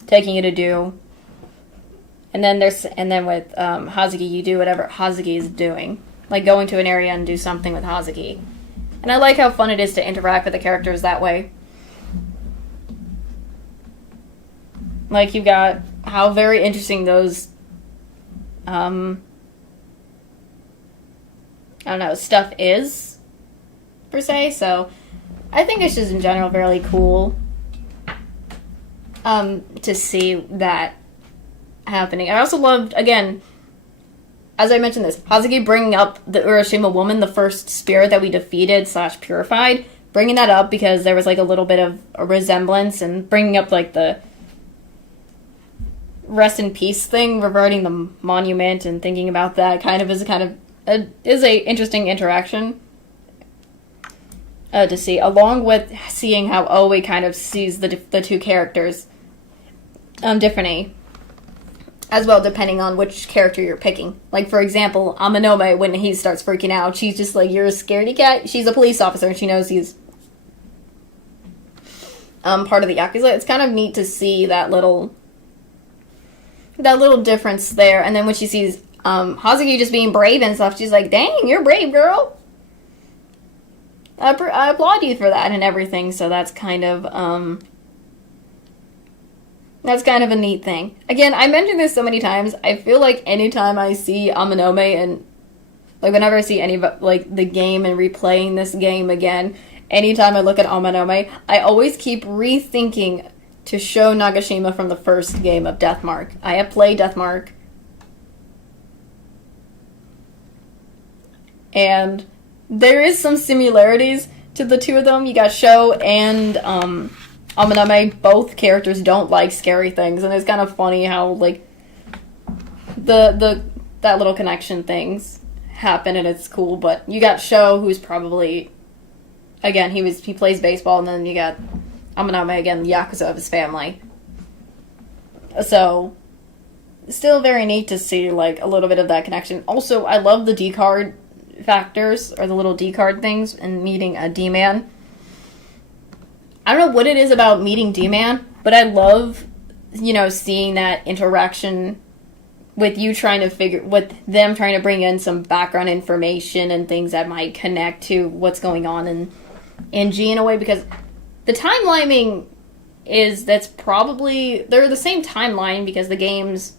taking you to do, and then with Hazuki, you do whatever Hazuki is doing, like going to an area and do something with Hazuki. And I like how fun it is to interact with the characters that way. Like you've got how very interesting those I don't know, stuff is, per se, so I think it's just in general really cool to see that happening. I also loved, again, as I mentioned this, Hazuki bringing up the Urashima woman, the first spirit that we defeated / purified, bringing that up because there was like a little bit of a resemblance, and bringing up like the rest in peace thing regarding the monument and thinking about that is a interesting interaction to see, along with seeing how Oe kind of sees the two characters differently as well, depending on which character you're picking. Like, for example, Amanome, when he starts freaking out, she's just like, you're a scaredy cat. She's a police officer, and she knows he's part of the Yakuza. It's kind of neat to see that little difference there. And then when she sees Hazuki just being brave and stuff, she's like, dang, you're brave, girl. I applaud you for that and everything. So that's kind of a neat thing. Again, I mentioned this so many times. I feel like anytime I see Amanome, and like whenever I see any of like the game and replaying this game again, anytime I look at Amanome, I always keep rethinking to show Nagashima from the first game of Deathmark. I have played Deathmark, and there is some similarities to the two of them. You got Sho and Amanome. Both characters don't like scary things, and it's kind of funny how like that little connection things happen, and it's cool. But you got Sho, who's probably, again, he plays baseball, and then you got Amanome, again, the Yakuza of his family. So still very neat to see like a little bit of that connection. Also, I love the D-card factors, or the little D-card things, and meeting a D-man. I don't know what it is about meeting D-man, but I love, seeing that interaction with you with them trying to bring in some background information and things that might connect to what's going on in NG in a way, because the timeline they're the same timeline because the games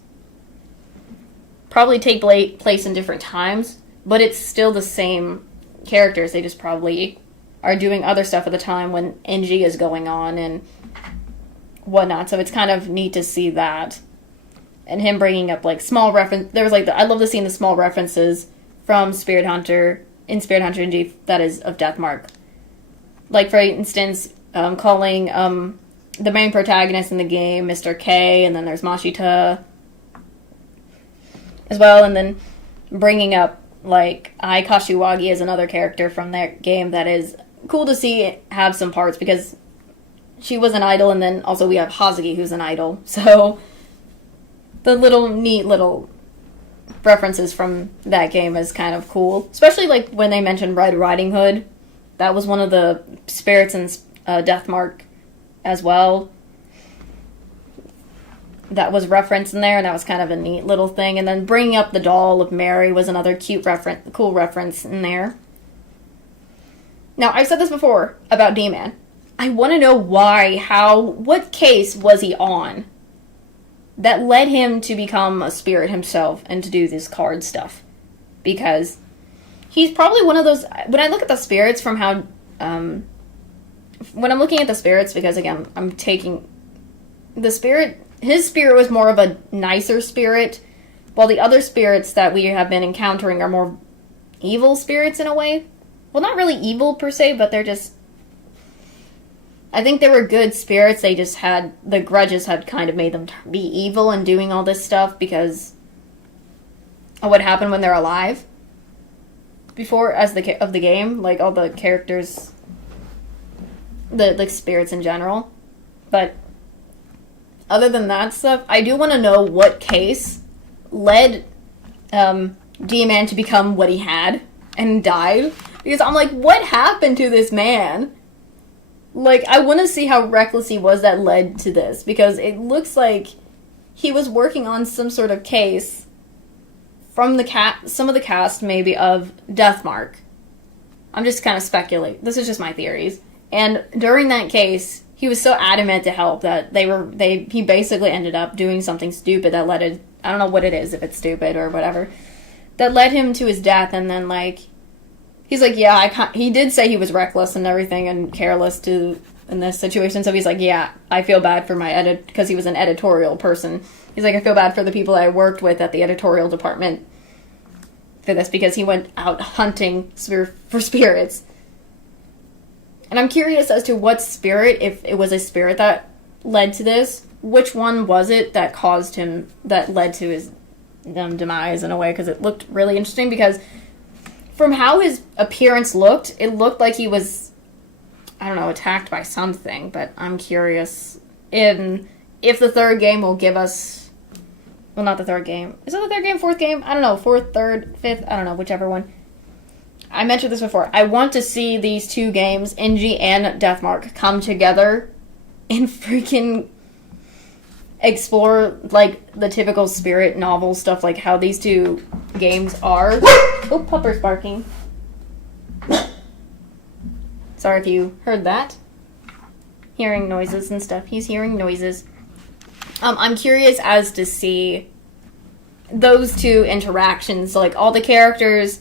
probably take place in different times, but it's still the same characters. They just probably are doing other stuff at the time when NG is going on and whatnot. So it's kind of neat to see that. And him bringing up like small reference. There was like I love seeing the small references from Sprit Hunter NG, that is of Deathmark. Like, for instance, calling the main protagonist in the game Mr. K, and then there's Mashita as well, and then bringing up, like, Ai Kashiwagi as another character from that game that is cool to see have some parts, because she was an idol, and then also we have Hazuki, who's an idol. So the neat little references from that game is kind of cool. Especially, like, when they mentioned Red Riding Hood. That was one of the spirits in Deathmark as well. That was referenced in there, and that was kind of a neat little thing. And then bringing up the doll of Mary was another cool reference in there. Now, I've said this before about D-Man. I want to know what case was he on that led him to become a spirit himself and to do this card stuff. Because he's probably one of those... When I look at the spirits from how... when I'm looking at the spirits, because again, I'm taking... The spirit... His spirit was more of a nicer spirit, while the other spirits that we have been encountering are more evil spirits in a way. Well, not really evil per se, but they're just... I think they were good spirits, they just had... The grudges had kind of made them be evil and doing all this stuff because of what happened when they're alive. Before, of the game, like, all the characters... The, like, spirits in general. But... Other than that stuff, I do want to know what case led D-Man to become what he had and died. Because I'm like, what happened to this man? Like, I want to see how reckless he was that led to this. Because it looks like he was working on some sort of case from some of the cast, maybe, of Deathmark. I'm just kind of speculating. This is just my theories. And during that case... He was so adamant to help that he basically ended up doing something stupid that led it, I don't know what it is, if it's stupid or whatever, that led him to his death. And then, like, he's like, yeah, he did say he was reckless and everything and careless in this situation. So he's like, yeah, I feel bad for my because he was an editorial person. He's like, I feel bad for the people I worked with at the editorial department for this, because he went out hunting for spirits. And I'm curious as to what spirit, if it was a spirit that led to this, which one was it that caused him, that led to his demise in a way, because it looked really interesting, because from how his appearance looked, it looked like he was, I don't know, attacked by something, but I'm curious if the third game will give us, well, not the third game. Is it the third game, fourth game? I don't know, fourth, third, fifth, I don't know, whichever one. I mentioned this before. I want to see these two games, NG and Deathmark, come together and freaking explore, like, the typical spirit novel stuff, like how these two games are. Oh, Pupper's barking. Sorry if you heard that. Hearing noises and stuff. He's hearing noises. I'm curious as to see those two interactions, like all the characters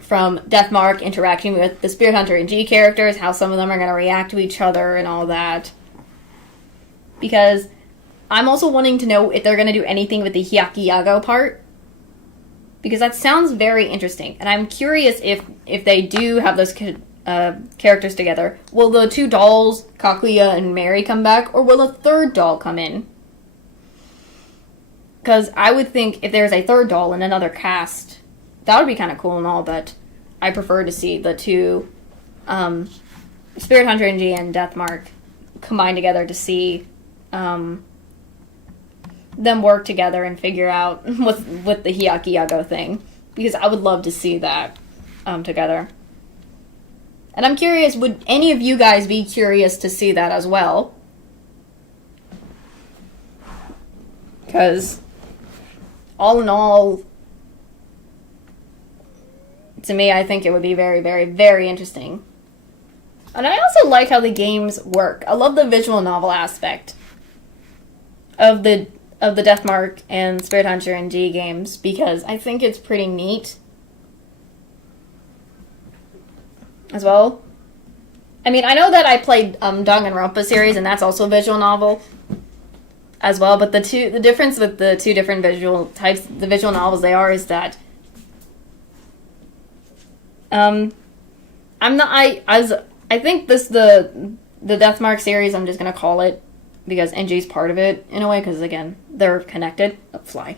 from Deathmark interacting with the Sprit Hunter NG characters, how some of them are going to react to each other and all that. Because I'm also wanting to know if they're going to do anything with the Hyakuyago part. Because that sounds very interesting. And I'm curious if they do have those characters together. Will the two dolls, Kaguya and Mary, come back? Or will a third doll come in? Because I would think if there's a third doll in another cast, that would be kind of cool and all, but I prefer to see the two Sprit Hunter NG and Deathmark combined together to see them work together and figure out with the Hyakuyago thing. Because I would love to see that together. And I'm curious, would any of you guys be curious to see that as well? Because all in all, to me, I think it would be very, very, very interesting. And I also like how the games work. I love the visual novel aspect of the Deathmark and Sprit Hunter NG games, because I think it's pretty neat as well. I mean, I know that I played Danganronpa series, and that's also a visual novel as well, but the difference with the two different visual types, the visual novels they are, is that I think the Deathmark series, I'm just gonna call it, because NG's part of it, in a way, because, again, they're connected. Oh, fly.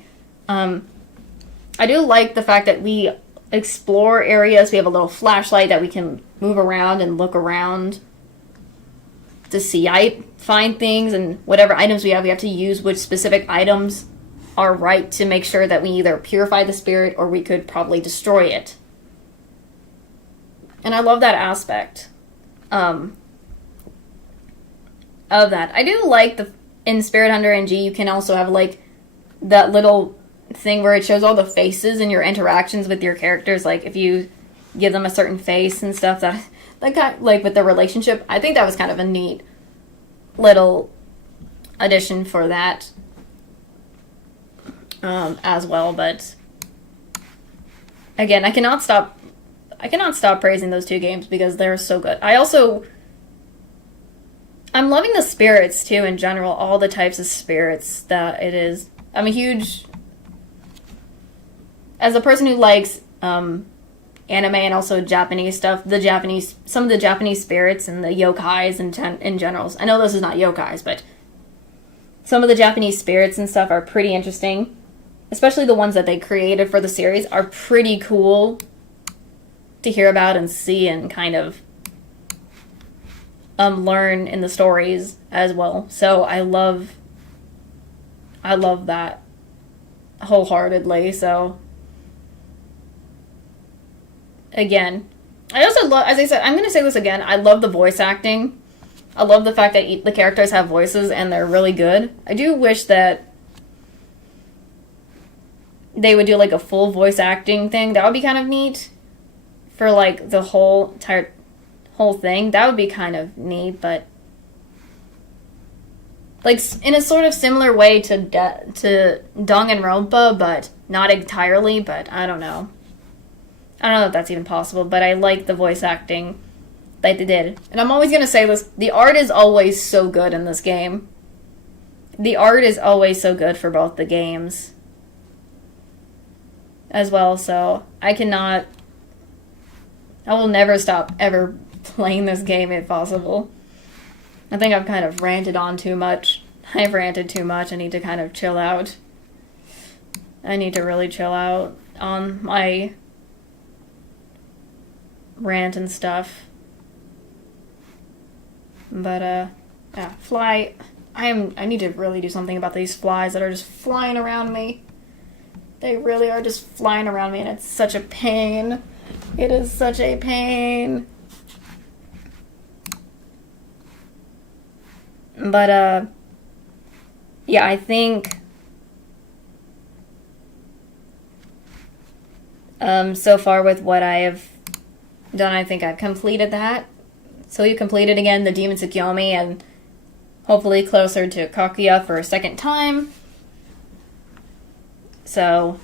I do like the fact that we explore areas. We have a little flashlight that we can move around and look around to see, find things, and whatever items we have to use which specific items are right to make sure that we either purify the spirit or we could probably destroy it. And I love that aspect of that. I do like in Sprit Hunter NG, you can also have like that little thing where it shows all the faces and your interactions with your characters. Like if you give them a certain face and stuff, that got, like with the relationship, I think that was kind of a neat little addition for that as well. But again, I cannot stop praising those two games because they're so good. I'm loving the spirits too in general, all the types of spirits that it is. I'm a huge, as a person who likes anime and also Japanese stuff, some of the Japanese spirits and the yokais in general. I know this is not yokais, but some of the Japanese spirits and stuff are pretty interesting. Especially the ones that they created for the series are pretty cool to hear about and see and kind of learn in the stories as well. So I love that wholeheartedly. So again, I also love, as I said, I'm going to say this again, I love the voice acting. I love the fact that the characters have voices and they're really good. I do wish that they would do like a full voice acting thing. That would be kind of neat for like the whole thing. That would be kind of neat, but like in a sort of similar way to Danganronpa, but not entirely. But I don't know if that's even possible. But I like the voice acting that they did, and I'm always gonna say this: the art is always so good in this game. The art is always so good for both the games as well, so I will never stop ever playing this game if possible. I think I've kind of ranted on too much. I've ranted too much. I need to kind of chill out. I need to really chill out on my rant and stuff. But, yeah, fly. I need to really do something about these flies that are just flying around me. They really are just flying around me, and it's such a pain. It is such a pain. But, yeah, I think so far with what I have done, I think I've completed that. So you completed again the Demon Tsukuyomi and hopefully closer to Kaguya for a second time. So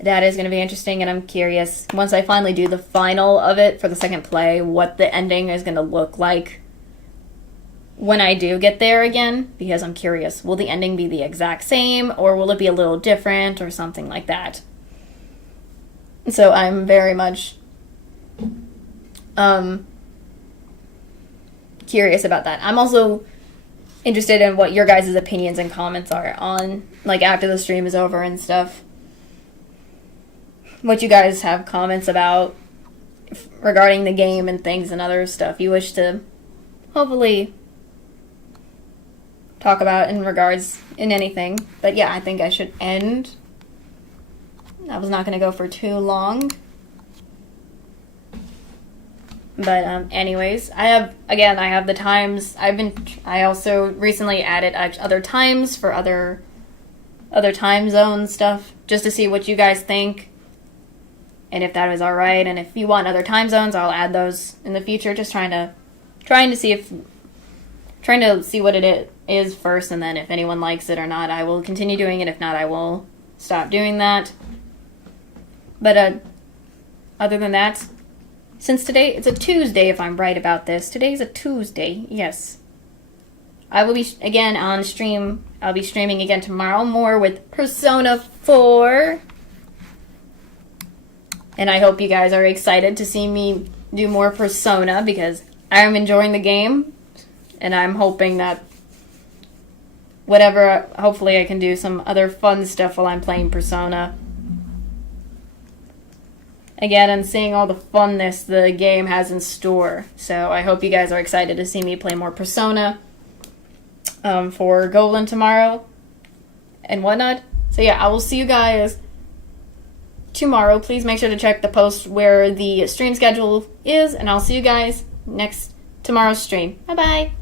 that is going to be interesting, and I'm curious, once I finally do the final of it for the second play, what the ending is going to look like when I do get there again, because I'm curious, will the ending be the exact same, or will it be a little different, or something like that? So I'm very much curious about that. I'm also interested in what your guys' opinions and comments are on, like, after the stream is over and stuff. What you guys have comments about regarding the game and things and other stuff you wish to hopefully talk about in anything. But yeah, I think I should end. I was not going to go for too long. But anyways, I have the times. I also recently added other times for other time zone stuff, just to see what you guys think and if that was all right. And if you want other time zones, I'll add those in the future. Just trying to see what it is first, and then if anyone likes it or not, I will continue doing it. If not, I will stop doing that. But other than that, since today, it's a Tuesday if I'm right about this. Today's a Tuesday, yes. I will be, again, on stream. I'll be streaming again tomorrow, more with Persona 4. And I hope you guys are excited to see me do more Persona, because I'm enjoying the game, and I'm hoping that hopefully I can do some other fun stuff while I'm playing Persona. Again, and seeing all the funness the game has in store. So I hope you guys are excited to see me play more Persona for Goblin tomorrow and whatnot. So yeah, I will see you guys tomorrow. Please make sure to check the post where the stream schedule is, and I'll see you guys tomorrow's stream. Bye-bye.